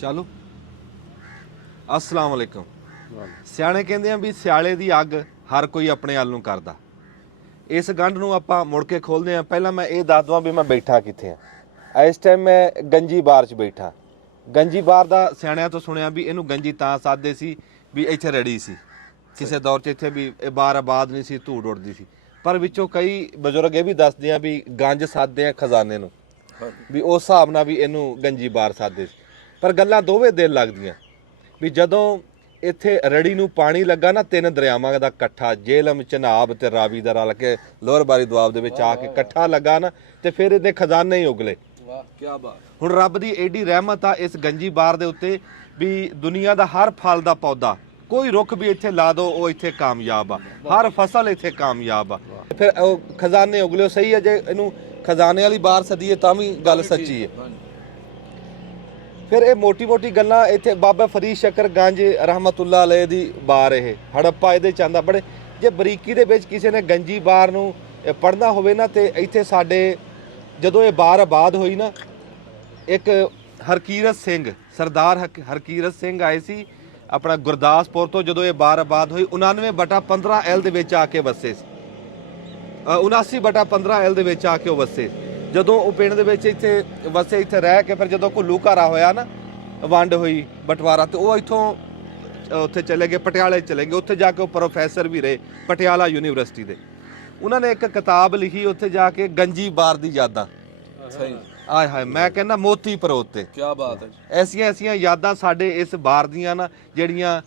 ਚਲੋ अस्सलाम वालेकुम। ਸਿਆਣੇ ਕਹਿੰਦੇ ਆ ਵੀ ਸਿਆਲੇ ਦੀ ਅੱਗ ਹਰ ਕੋਈ ਆਪਣੇ ਵੱਲ ਨੂੰ ਕਰਦਾ। ਇਸ ਗੰਢ ਨੂੰ ਆਪਾਂ ਮੁੜ ਕੇ ਖੋਲਦੇ ਆ। ਪਹਿਲਾਂ ਮੈਂ ਇਹ ਦੱਸ ਦਵਾਂ ਵੀ ਮੈਂ ਬੈਠਾ ਕਿੱਥੇ ਆ। ਇਸ ਟਾਈਮ ਮੈਂ ਗੰਜੀ ਬਾਰ 'ਚ ਬੈਠਾ। ਗੰਜੀ ਬਾਰ ਦਾ ਸਿਆਣਿਆਂ ਤੋਂ ਸੁਣਿਆ ਵੀ ਇਹਨੂੰ ਗੰਜੀ ਤਾਂ ਸਾਦੇ ਸੀ ਵੀ ਇੱਥੇ ਰੜੀ ਸੀ ਕਿਸੇ ਦੌਰ 'ਚ, ਇੱਥੇ ਵੀ ਇਹ ਬਾਰ ਆਬਾਦ ਨਹੀਂ ਸੀ, ਧੂੜ ਉੱਡਦੀ ਸੀ। ਪਰ ਵਿੱਚੋਂ ਕਈ ਬਜ਼ੁਰਗ ਇਹ ਵੀ ਦੱਸਦੇ ਆ ਵੀ ਗੰਜ ਸਾਦੇ ਆ ਖਜ਼ਾਨੇ ਨੂੰ, ਵੀ ਉਸ ਹਿਸਾਬ ਨਾਲ ਵੀ ਇਹਨੂੰ ਗੰਜੀ ਬਾਰ ਸਾਦੇ ਸੀ। ਪਰ ਗੱਲਾਂ ਦੋਵੇਂ ਦਿਲ ਲੱਗਦੀਆਂ ਵੀ ਜਦੋਂ ਇੱਥੇ ਰੜੀ ਨੂੰ ਪਾਣੀ ਲੱਗਾ ਨਾ, ਤਿੰਨ ਦਰਿਆਵਾਂ ਦਾ ਇਕੱਠਾ, ਜੇਹਲਮ, ਚਨਾਬ ਤੇ ਰਾਵੀ ਦਾ ਰਲ ਕੇ ਲੋਅਰ ਬਾਰੀ ਦੁਆਬ ਦੇ ਵਿੱਚ ਆ ਕੇ ਇਕੱਠਾ ਲੱਗਾ ਨਾ, ਤੇ ਫਿਰ ਇਹਦੇ ਖਜ਼ਾਨੇ ਹੀ ਉਗਲੇ। ਵਾਹ ਕੀ ਬਾਤ। ਹੁਣ ਰੱਬ ਦੀ ਏਡੀ ਰਹਿਮਤ ਆ ਇਸ ਗੰਜੀ ਬਾਰ ਦੇ ਉੱਤੇ ਵੀ ਦੁਨੀਆ ਦਾ ਹਰ ਫਲ ਦਾ ਪੌਦਾ, ਕੋਈ ਰੁੱਖ ਵੀ ਇੱਥੇ ਲਾ ਦੋ ਉਹ ਇੱਥੇ ਕਾਮਯਾਬ ਆ, ਹਰ ਫਸਲ ਇੱਥੇ ਕਾਮਯਾਬ ਆ। ਫਿਰ ਉਹ ਖਜ਼ਾਨੇ ਉਗਲਿਓ। ਸਹੀ ਹੈ, ਜੇ ਇਹਨੂੰ ਖਜ਼ਾਨੇ ਵਾਲੀ ਬਾਰ ਸਦੀਏ ਤਾਂ ਵੀ ਗੱਲ ਸੱਚੀ ਹੈ। ਫਿਰ ਇਹ ਮੋਟੀ ਮੋਟੀ ਗੱਲਾਂ ਇੱਥੇ ਬਾਬਾ ਫਰੀਦ ਸ਼ਕਰ ਗੰਜ ਰਹਿਮਤੁल्लाह ਅਲੈਹ ਦੀ ਬਾਰ, ਇਹ ਹੜੱਪਾ ਇਹਦੇ ਚਾਹੁੰਦਾ ਬੜੇ। ਜੇ ਬਰੀਕੀ ਦੇ ਵਿੱਚ ਕਿਸੇ ਨੇ ਗੰਜੀ ਬਾਰ ਨੂੰ ਪੜ੍ਹਨਾ ਹੋਵੇ ਨਾ, ਤੇ ਇੱਥੇ ਸਾਡੇ ਜਦੋਂ ਇਹ ਬਾਰ ਆਬਾਦ ਹੋਈ ਨਾ, ਇੱਕ ਹਰਕੀਰਤ ਸਿੰਘ, ਸਰਦਾਰ ਹਰਕੀਰਤ ਸਿੰਘ ਆਏ ਸੀ ਆਪਣਾ ਗੁਰਦਾਸਪੁਰ ਤੋਂ। ਜਦੋਂ ਇਹ ਬਾਰ ਆਬਾਦ ਹੋਈ 99/15 ਐਲ ਦੇ ਵਿੱਚ ਆ ਕੇ ਵਸੇ ਸੀ। 79/15 ਐਲ ਦੇ ਵਿੱਚ ਆ ਕੇ ਉਹ ਵਸੇ। ਜਦੋਂ ਉਹ ਪਿੰਡ ਦੇ ਵਿੱਚ ਇੱਥੇ ਵਸੇ, ਇੱਥੇ ਰਹਿ ਕੇ ਫਿਰ ਜਦੋਂ ਘੁੱਲੂ ਘਾਰਾ ਹੋਇਆ ਨਾ, ਵੰਡ ਹੋਈ, ਬਟਵਾਰਾ, ਤੇ ਉਹ ਇੱਥੋਂ ਉੱਥੇ ਚਲੇ ਗਏ, ਪਟਿਆਲੇ ਚਲੇ ਗਏ। ਉੱਥੇ ਜਾ ਕੇ ਉਹ ਪ੍ਰੋਫੈਸਰ ਵੀ ਰਹੇ ਪਟਿਆਲਾ ਯੂਨੀਵਰਸਿਟੀ ਦੇ। ਉਹਨਾਂ ਨੇ ਇੱਕ ਕਿਤਾਬ ਲਿਖੀ ਉੱਥੇ ਜਾ ਕੇ, ਗੰਜੀ ਬਾਰ ਦੀ ਯਾਦਾਂ। ਸਹੀ। ਆਏ ਹਾਏ, ਮੈਂ ਕਹਿੰਦਾ ਮੋਤੀ ਪਰੋਤੇ। ਕੀ ਬਾਤ ਹੈ। ਐਸੀਆਂ ਯਾਦਾਂ ਸਾਡੇ ਇਸ ਬਾਰ ਦੀਆਂ ਨਾ, ਜਿਹੜੀਆਂ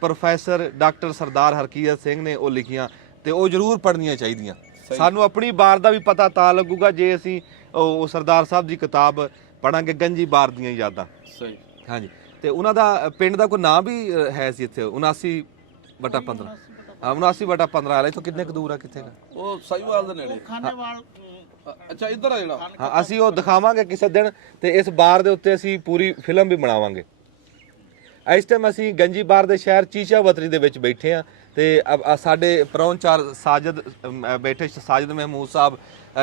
ਪ੍ਰੋਫੈਸਰ ਡਾਕਟਰ ਸਰਦਾਰ ਹਰਕੀਰਤ ਸਿੰਘ ਨੇ ਉਹ ਲਿਖੀਆਂ, ਤੇ ਉਹ ਜ਼ਰੂਰ ਪੜ੍ਹਨੀਆਂ ਚਾਹੀਦੀਆਂ। ਸਾਨੂੰ ਆਪਣੀ ਬਾਰ ਦਾ ਵੀ ਪਤਾ ਤਾਂ ਲੱਗੂਗਾ ਜੇ ਅਸੀਂ ਉਹ ਸਰਦਾਰ ਸਾਹਿਬ ਦੀ ਕਿਤਾਬ ਪੜਾਂਗੇ, ਗੰਜੀ ਬਾਰ ਦੀਆਂ ਯਾਦਾਂ। ਸਹੀ। ਹਾਂਜੀ। ਤੇ ਉਹਨਾਂ ਦਾ ਪਿੰਡ ਦਾ ਕੋਈ ਨਾਂ ਵੀ ਹੈ ਸੀ ਇੱਥੇ, 79/15। 79/15 ਵਾਲਾ ਇੱਥੋਂ ਕਿੰਨੇ ਕੁ ਦੂਰ ਆ, ਕਿੱਥੇ ਦਾ? ਉਹ ਸਾਈਵਾਲ ਦੇ ਨੇੜੇ। ਅੱਛਾ, ਇੱਧਰ ਆ ਜਿਹੜਾ। ਹਾਂ, ਅਸੀਂ ਉਹ ਦਿਖਾਵਾਂਗੇ ਕਿਸੇ ਦਿਨ, ਤੇ ਇਸ ਬਾਰ ਦੇ ਉੱਤੇ ਅਸੀਂ ਪੂਰੀ ਫਿਲਮ ਵੀ ਬਣਾਵਾਂਗੇ। ਇਸ ਟਾਈਮ ਅਸੀਂ ਗੰਜੀ ਬਾਰ ਦੇ ਸ਼ਹਿਰ ਚੀਚਾਵਤਰੀ ਦੇ ਵਿੱਚ ਬੈਠੇ ਆ, ਤੇ ਸਾਡੇ ਪ੍ਰਾਹੁਣਚਾਰ ਸਾਜਦ ਬੈਠੇ, ਸਾਜਦ ਮਹਿਮੂਦ ਸਾਹਿਬ,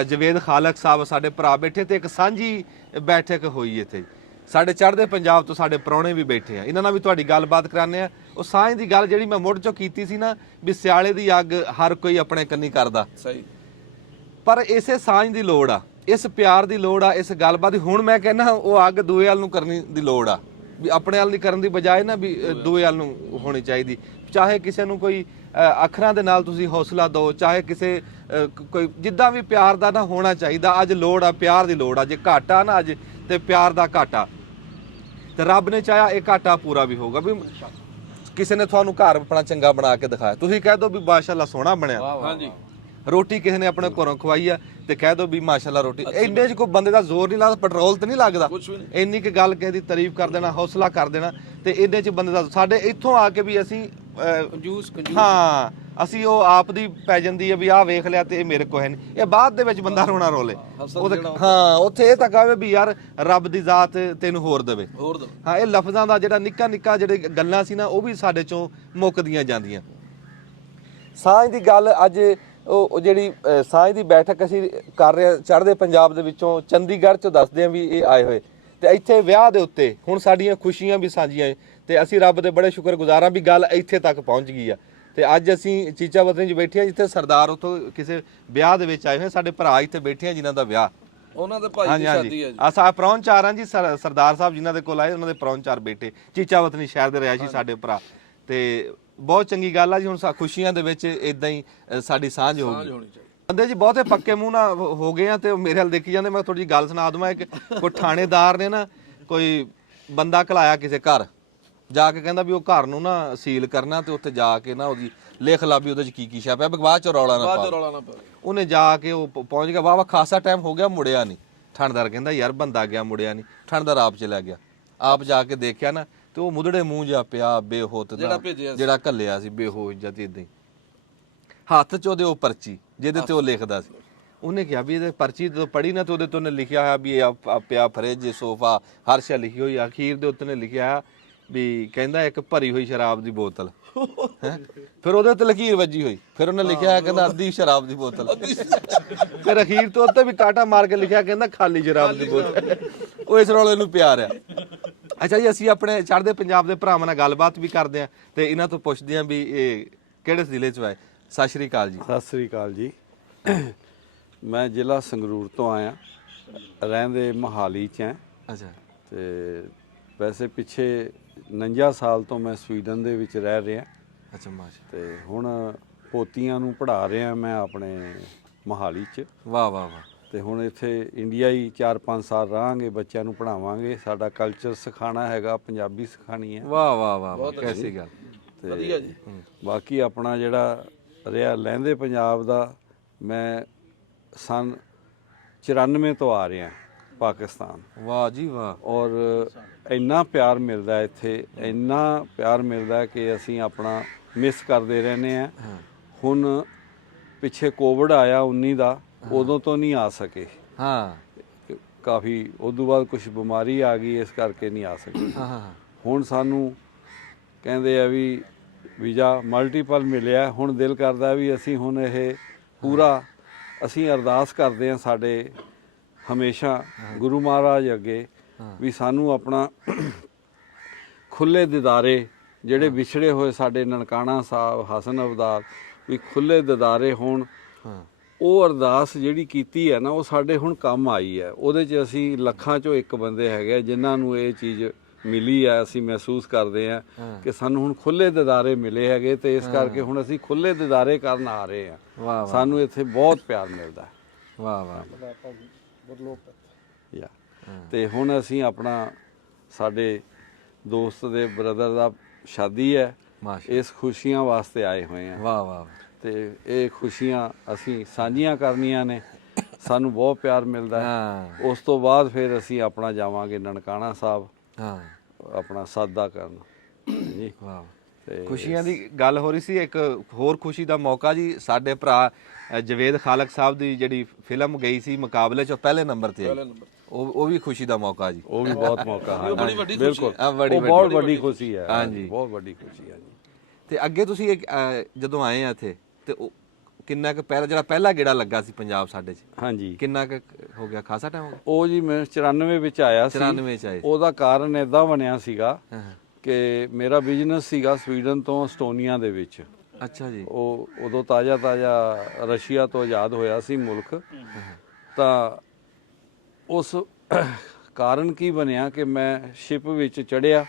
ਜਵੇਦ ਖਾਲਕ ਸਾਹਿਬ ਸਾਡੇ ਭਰਾ ਬੈਠੇ, ਤੇ ਇੱਕ ਸਾਂਝੀ ਬੈਠਕ ਹੋਈ ਇੱਥੇ। ਸਾਡੇ ਚੜ੍ਹਦੇ ਪੰਜਾਬ ਤੋਂ ਸਾਡੇ ਪ੍ਰਾਹੁਣੇ ਵੀ ਬੈਠੇ ਆ, ਇਹਨਾਂ ਨਾਲ ਵੀ ਤੁਹਾਡੀ ਗੱਲਬਾਤ ਕਰਾਉਂਦੇ ਆ। ਉਹ ਸਾਂਝ ਦੀ ਗੱਲ ਜਿਹੜੀ ਮੈਂ ਮੁੱਢ ਚੋਂ ਕੀਤੀ ਸੀ ਨਾ, ਵੀ ਸਿਆਲੇ ਦੀ ਅੱਗ ਹਰ ਕੋਈ ਆਪਣੇ ਕੰਨੀ ਕਰਦਾ। ਸਹੀ। ਪਰ ਇਸੇ ਸਾਂਝ ਦੀ ਲੋੜ ਆ, ਇਸ ਪਿਆਰ ਦੀ ਲੋੜ ਆ, ਇਸ ਗੱਲਬਾਤ ਦੀ। ਹੁਣ ਮੈਂ ਕਹਿੰਦਾ ਉਹ ਅੱਗ ਦੂਏ ਵੱਲ ਨੂੰ ਕਰਨੀ ਦੀ ਲੋੜ ਆ, ਵੀ ਆਪਣੇ ਵੱਲ ਦੀ ਕਰਨ ਦੀ ਬਜਾਏ ਨਾ, ਵੀ ਦੂਏ ਵੱਲ ਨੂੰ ਹੋਣੀ ਚਾਹੀਦੀ। ਚਾਹੇ ਕਿਸੇ ਨੂੰ ਕੋਈ ਅੱਖਰਾਂ ਦੇ ਨਾਲ ਤੁਸੀਂ ਹੌਸਲਾ ਦਿਓ, ਚਾਹੇ ਕਿਸੇ ਕੋਈ ਜਿੱਦਾਂ ਵੀ ਪਿਆਰ ਦਾ ਨਾ ਹੋਣਾ ਚਾਹੀਦਾ। ਅੱਜ ਲੋੜ ਆ, ਪਿਆਰ ਦੀ ਲੋੜ ਆ। ਜੇ ਘਾਟਾ ਨਾ ਅੱਜ, ਤੇ ਪਿਆਰ ਦਾ ਘਾਟਾ, ਤੇ ਰੱਬ ਨੇ ਚਾਹਿਆ ਇਹ ਘਾਟਾ ਪੂਰਾ ਵੀ ਹੋਊਗਾ। ਵੀ ਕਿਸੇ ਨੇ ਤੁਹਾਨੂੰ ਘਰ ਆਪਣਾ ਚੰਗਾ ਬਣਾ ਕੇ ਦਿਖਾਇਆ, ਤੁਸੀਂ ਕਹਿ ਦਿਓ ਵੀ ਮਾਸ਼ਾਅੱਲਾ ਸੋਹਣਾ ਬਣਿਆ। ਹਾਂਜੀ। ਰੋਟੀ ਕਿਸੇ ਨੇ ਆਪਣੇ ਘਰੋਂ ਖਵਾਈ ਆ, ਤੇ ਕਹਿ ਦਿਓ ਵੀ ਮਾਸ਼ਾਅੱਲਾ ਰੋਟੀ। ਇੰਨੇ 'ਚ ਕੋਈ ਬੰਦੇ ਦਾ ਜ਼ੋਰ ਨਹੀਂ ਲੱਗਦਾ, ਪੈਟਰੋਲ ਤੇ ਨਹੀਂ ਲੱਗਦਾ। ਇੰਨੀ ਕੁ ਗੱਲ ਕਿਸੇ ਦੀ ਤਾਰੀਫ ਕਰ ਦੇਣਾ, ਹੌਸਲਾ ਕਰ ਦੇਣਾ, ਤੇ ਇੰਨੇ 'ਚ ਬੰਦੇ ਦਾ। ਸਾਡੇ ਇੱਥੋਂ ਆ ਕੇ ਵੀ ਅਸੀਂ ਹਾਂ, ਅਸੀਂ ਉਹ ਆਪ ਦੀ ਪੈ ਜਾਂਦੀ ਹੈ ਵੀ ਆਹ ਵੇਖ ਲਿਆ ਤੇ ਇਹ ਮੇਰੇ ਕੋਲ ਹੈ ਨਹੀਂ। ਇਹ ਬਾਅਦ ਦੇ ਵਿੱਚ ਬੰਦਾ ਰੋਣਾ ਰੋਲੇ। ਹਾਂ, ਉੱਥੇ ਇਹ ਤਾਂ ਕਹੇ ਵੀ ਯਾਰ ਰੱਬ ਦੀ ਜ਼ਾਤ ਤੈਨੂੰ ਹੋਰ ਦੇਵੇ। ਹਾਂ, ਇਹ ਲਫ਼ਜ਼ਾਂ ਦਾ ਜਿਹੜਾ ਨਿੱਕਾ ਨਿੱਕਾ ਜਿਹੜੇ ਗੱਲਾਂ ਸੀ ਨਾ, ਉਹ ਵੀ ਸਾਡੇ ਚੋਂ ਮੁੱਕਦੀਆਂ ਜਾਂਦੀਆਂ। ਸਾਂਝ ਦੀ ਗੱਲ ਅੱਜ ਉਹ ਜਿਹੜੀ ਸਾਂਝ ਦੀ ਬੈਠਕ ਅਸੀਂ ਕਰ ਰਹੇ ਹਾਂ ਚੜ੍ਹਦੇ ਪੰਜਾਬ ਦੇ ਵਿੱਚੋਂ, ਚੰਡੀਗੜ੍ਹ ਚੋਂ ਦੱਸਦੇ ਹਾਂ ਵੀ ਇਹ ਆਏ ਹੋਏ, ਤੇ ਇੱਥੇ ਵਿਆਹ ਦੇ ਉੱਤੇ ਹੁਣ ਸਾਡੀਆਂ ਖੁਸ਼ੀਆਂ ਵੀ ਸਾਂਝੀਆਂ, ਤੇ ਅਸੀਂ ਰੱਬ ਦੇ ਬੜੇ ਸ਼ੁਕਰਗੁਜ਼ਾਰ ਹਾਂ ਵੀ ਗੱਲ ਇੱਥੇ ਤੱਕ ਪਹੁੰਚ ਗਈ ਆ। ਤੇ ਅੱਜ ਅਸੀਂ ਚੀਚਾਵਤਰੀ 'ਚ ਬੈਠੇ ਹਾਂ, ਜਿੱਥੇ ਸਰਦਾਰ ਉੱਥੋਂ ਕਿਸੇ ਵਿਆਹ ਦੇ ਵਿੱਚ ਆਏ ਹੋਏ। ਸਾਡੇ ਭਰਾ ਇੱਥੇ ਬੈਠੇ ਆ ਜਿਨ੍ਹਾਂ ਦਾ ਵਿਆਹ, ਉਹਨਾਂ ਦੇ ਭਾਈ ਦੀ ਸ਼ਾਦੀ ਹੈ ਜੀ। ਆਹ ਪ੍ਰਾਹੁਣਚਾਰ ਜੀ, ਸਰਦਾਰ ਸਾਹਿਬ ਜਿਨ੍ਹਾਂ ਦੇ ਕੋਲ ਆਏ, ਉਹਨਾਂ ਦੇ ਪ੍ਰਾਹੁਣਚਾਰ ਬੈਠੇ ਬੇਟੇ ਸ਼ਹਿਰ ਦੇ ਰਿਹਾਇਸ਼ੀ ਸਾਡੇ ਭਰਾ। ਤੇ ਬਹੁਤ ਚੰਗੀ ਗੱਲ ਆ ਜੀ। ਹੁਣ ਖੁਸ਼ੀਆਂ ਦੇ ਵਿੱਚ ਇਦਾਂ ਹੀ ਸਾਡੀ ਸਾਂਝ ਹੋਊਗੀ। ਬੰਦੇ ਜੀ ਬਹੁਤੇ ਪੱਕੇ ਮੂੰਹ ਨਾਲ ਹੋ ਗਏ ਆ, ਤੇ ਮੇਰੇ ਵੱਲ ਦੇਖੀ ਜਾਂਦੇ। ਮੈਂ ਥੋੜੀ ਜਿਹੀ ਗੱਲ ਸੁਣਾ ਦਵਾਂ। ਕੋਈ ਥਾਣੇਦਾਰ ਨੇ ਨਾ ਕੋਈ ਬੰਦਾ ਘਲਾਇਆ ਕਿਸੇ ਘਰ, ਜਾ ਕੇ ਕਹਿੰਦਾ ਵੀ ਉਹ ਘਰ ਨੂੰ ਨਾ ਸੀਲ ਕਰਨਾ, ਤੇ ਉੱਥੇ ਜਾ ਕੇ ਨਾ ਉਹਦੀ ਲਿਖ ਲਾ ਵੀ ਉਹਦੇ 'ਚ ਕੀ ਛਾਪਿਆ, ਬਾਅਦ 'ਚ ਰੌਲਾ ਨਾ ਪਾ। ਉਹਨੇ ਜਾ ਕੇ ਉਹ ਪਹੁੰਚ ਗਿਆ, ਵਾਹ ਖਾਸਾ ਟਾਈਮ ਹੋ ਗਿਆ, ਮੁੜਿਆ ਨਹੀਂ। ਥਾਣੇਦਾਰ ਕਹਿੰਦਾ ਯਾਰ ਬੰਦਾ ਗਿਆ, ਮੁੜਿਆ ਨਹੀਂ। ਥਾਣੇਦਾਰ ਆਪ ਚਲਾ ਗਿਆ, ਆਪ ਜਾ ਕੇ ਦੇਖਿਆ ਨਾ, ਤੇ ਉਹ ਮੁੱਧੜੇ ਮੂੰਹ ਜਾ ਪਿਆ ਬੇਹੋਤ ਦਾ, ਜਿਹੜਾ ਘੱਲਿਆ ਸੀ ਬੇਹੋਸ਼ ਜਾਂ, ਤੇ ਇਦਾਂ ਹੀ ਹੱਥ 'ਚ ਉਹਦੇ ਉਹ ਪਰਚੀ ਜਿਹਦੇ ਤੇ ਉਹ ਲਿਖਦਾ ਸੀ। ਉਹਨੇ ਕਿਹਾ ਵੀ ਇਹਦੇ ਪਰਚੀ ਜਦੋਂ ਪੜ੍ਹੀ ਨਾ, ਤੇ ਉਹਦੇ ਤੇ ਉਹਨੇ ਲਿਖਿਆ ਹੋਇਆ ਵੀ ਇਹ ਪਿਆ ਫਰਿੱਜ, ਸੋਫਾ, ਹਰ ਸ਼ੈ ਲਿਖੀ ਹੋਈ। ਅਖੀਰ ਦੇ ਉੱਤੇ ਨੇ ਲਿਖਿਆ ਵੀ ਕਹਿੰਦਾ ਇੱਕ ਭਰੀ ਹੋਈ ਸ਼ਰਾਬ ਦੀ ਬੋਤਲ। ਫਿਰ ਉਹਦੇ ਉੱਤੇ ਲਕੀਰ ਵੱਜੀ ਹੋਈ, ਫਿਰ ਉਹਨੇ ਲਿਖਿਆ ਕਹਿੰਦਾ ਅੱਧੀ ਸ਼ਰਾਬ ਦੀ ਬੋਤਲ। ਫਿਰ ਅਖੀਰ ਤੋਂ ਉੱਤੇ ਵੀ ਕਾਟਾ ਮਾਰ ਕੇ ਲਿਖਿਆ ਕਹਿੰਦਾ ਖਾਲੀ ਸ਼ਰਾਬ ਦੀ ਬੋਤਲ। ਉਹ ਇਸ ਰੌਲੇ ਨੂੰ ਪਿਆ ਰਿਹਾ। ਅੱਛਾ ਜੀ, ਅਸੀਂ ਆਪਣੇ ਚੜ੍ਹਦੇ ਪੰਜਾਬ ਦੇ ਭਰਾਵਾਂ ਨਾਲ ਗੱਲਬਾਤ ਵੀ ਕਰਦੇ ਆ ਤੇ ਇਹਨਾਂ ਤੋਂ ਪੁੱਛਦੇ ਆ ਵੀ ਇਹ ਕਿਹੜੇ ਜ਼ਿਲ੍ਹੇ ਚ ਆਏ। ਸਤਿ ਸ਼੍ਰੀ ਅਕਾਲ ਜੀ। ਸਤਿ ਸ੍ਰੀ ਅਕਾਲ ਜੀ। ਮੈਂ ਜ਼ਿਲ੍ਹਾ ਸੰਗਰੂਰ ਤੋਂ ਆਇਆ, ਰਹਿੰਦੇ ਮੋਹਾਲੀ 'ਚ ਹਾਂ। ਅੱਛਾ। ਤੇ ਵੈਸੇ ਪਿੱਛੇ 49 ਸਾਲ ਤੋਂ ਮੈਂ ਸਵੀਡਨ ਦੇ ਵਿੱਚ ਰਹਿ ਰਿਹਾ। ਅੱਛਾ ਮਾਸ਼ਾ। ਤੇ ਹੁਣ ਪੋਤੀਆਂ ਨੂੰ ਪੜ੍ਹਾ ਰਿਹਾ ਮੈਂ ਆਪਣੇ ਮੋਹਾਲੀ 'ਚ। ਵਾਹ ਵਾਹ ਵਾਹ। ਤੇ ਹੁਣ ਇੱਥੇ ਇੰਡੀਆ ਹੀ 4-5 ਸਾਲ ਰਹਾਂਗੇ, ਬੱਚਿਆਂ ਨੂੰ ਪੜ੍ਹਾਵਾਂਗੇ, ਸਾਡਾ ਕਲਚਰ ਸਿਖਾਉਣਾ ਹੈਗਾ, ਪੰਜਾਬੀ ਸਿਖਾਣੀ ਹੈ। ਵਾਹ ਵਾਹ ਵਾਹ, ਕੈਸੀ ਗੱਲ। ਵਧੀਆ ਜੀ। ਬਾਕੀ ਆਪਣਾ ਜਿਹੜਾ ਰਿਹਾ ਲਹਿੰਦੇ ਪੰਜਾਬ ਦਾ, ਮੈਂ ਸਨ 94 ਤੋਂ ਆ ਰਿਹਾ ਪਾਕਿਸਤਾਨ। ਵਾਹ ਜੀ ਵਾਹ। ਔਰ ਇੰਨਾ ਪਿਆਰ ਮਿਲਦਾ ਇੱਥੇ, ਇੰਨਾ ਪਿਆਰ ਮਿਲਦਾ ਕਿ ਅਸੀਂ ਆਪਣਾ ਮਿਸ ਕਰਦੇ ਰਹਿੰਦੇ ਆ। ਹੁਣ ਪਿੱਛੇ ਕੋਵਿਡ ਆਇਆ 19 ਦਾ, ਉਦੋਂ ਤੋਂ ਨਹੀਂ ਆ ਸਕੇ। ਹਾਂ ਕਾਫੀ ਉਦੋਂ ਬਾਅਦ ਕੁਝ ਬਿਮਾਰੀ ਆ ਗਈ, ਇਸ ਕਰਕੇ ਨਹੀਂ ਆ ਸਕੇ। ਹਾਂ। ਹੁਣ ਸਾਨੂੰ ਕਹਿੰਦੇ ਆ ਵੀ ਵੀਜ਼ਾ ਮਲਟੀਪਲ ਮਿਲਿਆ। ਹੁਣ ਦਿਲ ਕਰਦਾ ਵੀ ਅਸੀਂ ਹੁਣ ਇਹ ਪੂਰਾ ਅਸੀਂ ਅਰਦਾਸ ਕਰਦੇ ਹਾਂ ਸਾਡੇ ਹਮੇਸ਼ਾ ਗੁਰੂ ਮਹਾਰਾਜ ਅੱਗੇ ਵੀ ਸਾਨੂੰ ਆਪਣਾ ਖੁੱਲੇ ਦਿਦਾਰੇ ਜਿਹੜੇ ਵਿਛੜੇ ਹੋਏ ਸਾਡੇ ਨਨਕਾਣਾ ਸਾਹਿਬ, ਹਸਨ ਅਬਦਾਲ, ਵੀ ਖੁੱਲੇ ਦਿਦਾਰੇ ਹੋਣ। ਉਹ ਅਰਦਾਸ ਜਿਹੜੀ ਕੀਤੀ ਹੈ ਨਾ, ਉਹ ਸਾਡੇ ਹੁਣ ਕੰਮ ਆਈ ਹੈ। ਉਹਦੇ 'ਚ ਅਸੀਂ ਲੱਖਾਂ 'ਚੋਂ ਇੱਕ ਬੰਦੇ ਹੈਗੇ ਜਿਨ੍ਹਾਂ ਨੂੰ ਇਹ ਚੀਜ਼ ਮਿਲੀ ਹੈ। ਅਸੀਂ ਮਹਿਸੂਸ ਕਰਦੇ ਹਾਂ ਕਿ ਸਾਨੂੰ ਹੁਣ ਖੁੱਲੇ ਦਿਦਾਰੇ ਮਿਲੇ ਹੈਗੇ, ਤੇ ਇਸ ਕਰਕੇ ਹੁਣ ਅਸੀਂ ਖੁੱਲੇ ਦਿਦਾਰੇ ਕਰਨ ਆ ਰਹੇ ਹਾਂ। ਵਾਹ। ਸਾਨੂੰ ਇੱਥੇ ਬਹੁਤ ਪਿਆਰ ਮਿਲਦਾ। ਵਾਹ ਵਾਹ। ਤੇ ਹੁਣ ਅਸੀਂ ਆਪਣਾ ਸਾਡੇ ਦੋਸਤ ਦੇ ਬ੍ਰਦਰ ਦਾ ਸ਼ਾਦੀ ਹੈ, ਮਾਸ਼ਾ। ਇਸ ਖੁਸ਼ੀਆਂ ਵਾਸਤੇ ਆਏ ਹੋਏ ਆ। ਵਾਹ ਵਾਹ। ਤੇ ਇਹ ਖੁਸ਼ੀਆਂ ਅਸੀਂ ਸਾਂਝੀਆਂ ਕਰਨੀਆਂ ਨੇ, ਸਾਨੂੰ ਬਹੁਤ ਪਿਆਰ ਮਿਲਦਾ ਹੈ। ਹਾਂ। ਉਸ ਤੋਂ ਬਾਅਦ ਫਿਰ ਅਸੀਂ ਆਪਣਾ ਜਾਵਾਂਗੇ ਨਨਕਾਣਾ ਸਾਹਿਬ, ਹਾਂ। ਆਪਣਾ ਸਾਦਾ ਕਰਨ ਜੀ। ਵਾਹ। ਤੇ ਖੁਸ਼ੀਆਂ ਦੀ ਗੱਲ ਹੋ ਰਹੀ ਸੀ। ਇੱਕ ਹੋਰ ਖੁਸ਼ੀ ਦਾ ਮੌਕਾ ਜੀ, ਸਾਡੇ ਭਰਾ ਜਵੇਦ ਖਾਲਕ ਸਾਹਿਬ ਦੀ ਜਿਹੜੀ ਫਿਲਮ ਗਈ ਸੀ ਮੁਕਾਬਲੇ 'ਚ ਪਹਿਲੇ ਨੰਬਰ ਤੇ ਆਈ। ਉਹ ਵੀ ਖੁਸ਼ੀ ਦਾ ਮੌਕਾ ਜੀ। ਉਹ ਵੀ ਬਹੁਤ ਮੌਕਾ ਹੈ। ਬੜੀ ਵੱਡੀ ਬਿਲਕੁਲ, ਬੜੀ ਉਹ ਬਹੁਤ ਵੱਡੀ ਖੁਸ਼ੀ ਹੈ। ਹਾਂਜੀ, ਬਹੁਤ ਵੱਡੀ ਖੁਸ਼ੀ ਹੈ ਜੀ। ਤੇ ਅੱਗੇ ਤੁਸੀਂ ਜਦੋਂ ਆਏ ਆ ਇੱਥੇ ਤੇ ਉਹ ਕਿੰਨਾ ਕੁ ਪਹਿਲਾ ਜਿਹੜਾ ਪਹਿਲਾ ਗੇੜਾ ਲੱਗਾ ਸੀ ਪੰਜਾਬ ਸਾਡੇ 'ਚ, ਹਾਂਜੀ, ਕਿੰਨਾ ਕੁ ਹੋ ਗਿਆ? ਖਾਸਾ ਟਾਈਮ ਹੋ ਗਿਆ। ਉਹ ਜੀ ਮੈਂ 94 ਵਿੱਚ ਆਇਆ ਸੀ। 94 ਚ ਆਏ। ਉਹਦਾ ਕਾਰਨ ਇਦਾਂ ਬਣਿਆ ਸੀਗਾ ਹਾਂ। ਕਿ ਮੇਰਾ ਬਿਜ਼ਨਸ ਸੀਗਾ ਸਵੀਡਨ ਤੋਂ ਸਟੋਨੀਆ ਦੇ ਵਿੱਚ। ਅੱਛਾ ਜੀ। ਉਹ ਉਦੋਂ ਤਾਜ਼ਾ ਰਸ਼ੀਆ ਤੋਂ ਆਜ਼ਾਦ ਹੋਇਆ ਸੀ ਮੁਲਕ। ਤਾਂ ਉਸ ਕਾਰਨ ਕੀ ਬਣਿਆ ਕਿ ਮੈਂ ਸ਼ਿਪ ਵਿੱਚ ਚੜ੍ਹਿਆ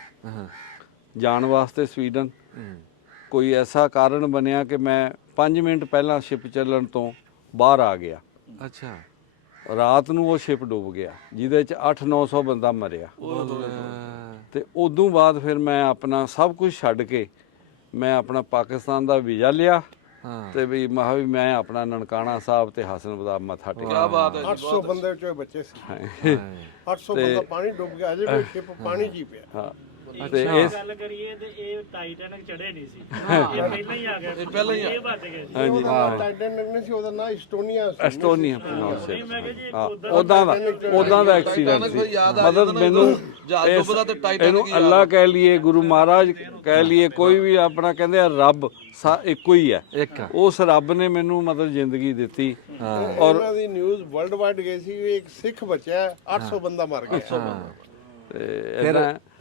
ਜਾਣ ਵਾਸਤੇ ਸਵੀਡਨ। ਕੋਈ ਐਸਾ ਕਾਰਨ ਬਣਿਆ ਕਿ ਮੈਂ 5 ਮਿੰਟ ਪਹਿਲਾਂ ਸ਼ਿਪ ਚੱਲਣ ਤੋਂ ਬਾਹਰ ਆ ਗਿਆ। ਅੱਛਾ। ਰਾਤ ਨੂੰ ਉਹ ਸ਼ਿਪ ਡੁੱਬ ਗਿਆ, ਜਿਹਦੇ 'ਚ 800-900 ਬੰਦਾ ਮਰਿਆ। ਤੇ ਉਦੋਂ ਬਾਅਦ ਫਿਰ ਮੈਂ ਆਪਣਾ ਸਭ ਕੁਝ ਛੱਡ ਕੇ ਮੈਂ ਆਪਣਾ ਪਾਕਿਸਤਾਨ ਦਾ ਵੀਜ਼ਾ ਲਿਆ। ਤੇ ਵੀ ਮੈਂ ਆਪਣਾ ਨਨਕਾਣਾ ਸਾਹਿਬ ਤੇ ਹਸਨ ਅਬਦਾਲ ਮੱਥਾ ਟੇਕਿਆ। ਕੀ ਬਾਤ ਹੈ। 800 ਬੰਦੇ ਚੋਂ ਬੱਚੇ ਸੀ। 800 ਬੰਦਾ ਪਾਣੀ ਡੁੱਬ ਗਿਆ, ਅਜੇ ਵੀ ਸ਼ਿਪ ਪਾਣੀ 'ਚ ਹੀ ਪਿਆ। ਹਾਂ। ਤੇ ਇਸ ਗੱਲ ਕਰੀਏ ਤੇ ਇਹ ਟਾਈਟੈਨਿਕ ਚੜੇ ਨਹੀਂ ਸੀ, ਇਹ ਪਹਿਲਾਂ ਹੀ ਆ ਗਿਆ। ਇਹ ਪਹਿਲਾਂ ਹੀ ਇਹ ਵੱਜ ਗਏ ਸੀ। ਹਾਂਜੀ, ਟਾਈਟੈਨਿਕ ਨਹੀਂ ਸੀ, ਉਹਦਾ ਨਾਂ ਇਸਟੋਨੀਆ ਸੀ। ਐਸਟੋਨੀਆ ਮੈਂ ਕਿਹਾ ਜੀ ਉਦਾਂ ਦਾ ਐਕਸੀਡੈਂਟ ਸੀ। ਮਤਲਬ ਮੈਨੂੰ ਇਹਨੂੰ ਅੱਲਾ ਕਹਿ ਲਈਏ, ਗੁਰੂ ਮਹਾਰਾਜ ਕਹਿ ਲਈਏ, ਕੋਈ ਵੀ ਆਪਣਾ ਕਹਿੰਦੇ ਆ ਰੱਬ ਇੱਕੋ ਹੀ ਹੈ। ਉਸ ਰੱਬ ਨੇ ਮੈਨੂੰ ਮਤਲਬ ਜ਼ਿੰਦਗੀ ਦਿੱਤੀ। ਔਰ ਉਹਨਾਂ ਦੀ ਨਿਊਜ਼ ਵਰਲਡ ਵਾਈਡ ਗਈ ਸੀ ਵੀ ਇੱਕ ਸਿੱਖ ਬਚਿਆ, 800 ਬੰਦਾ ਮਰ ਗਿਆ। ਤੇ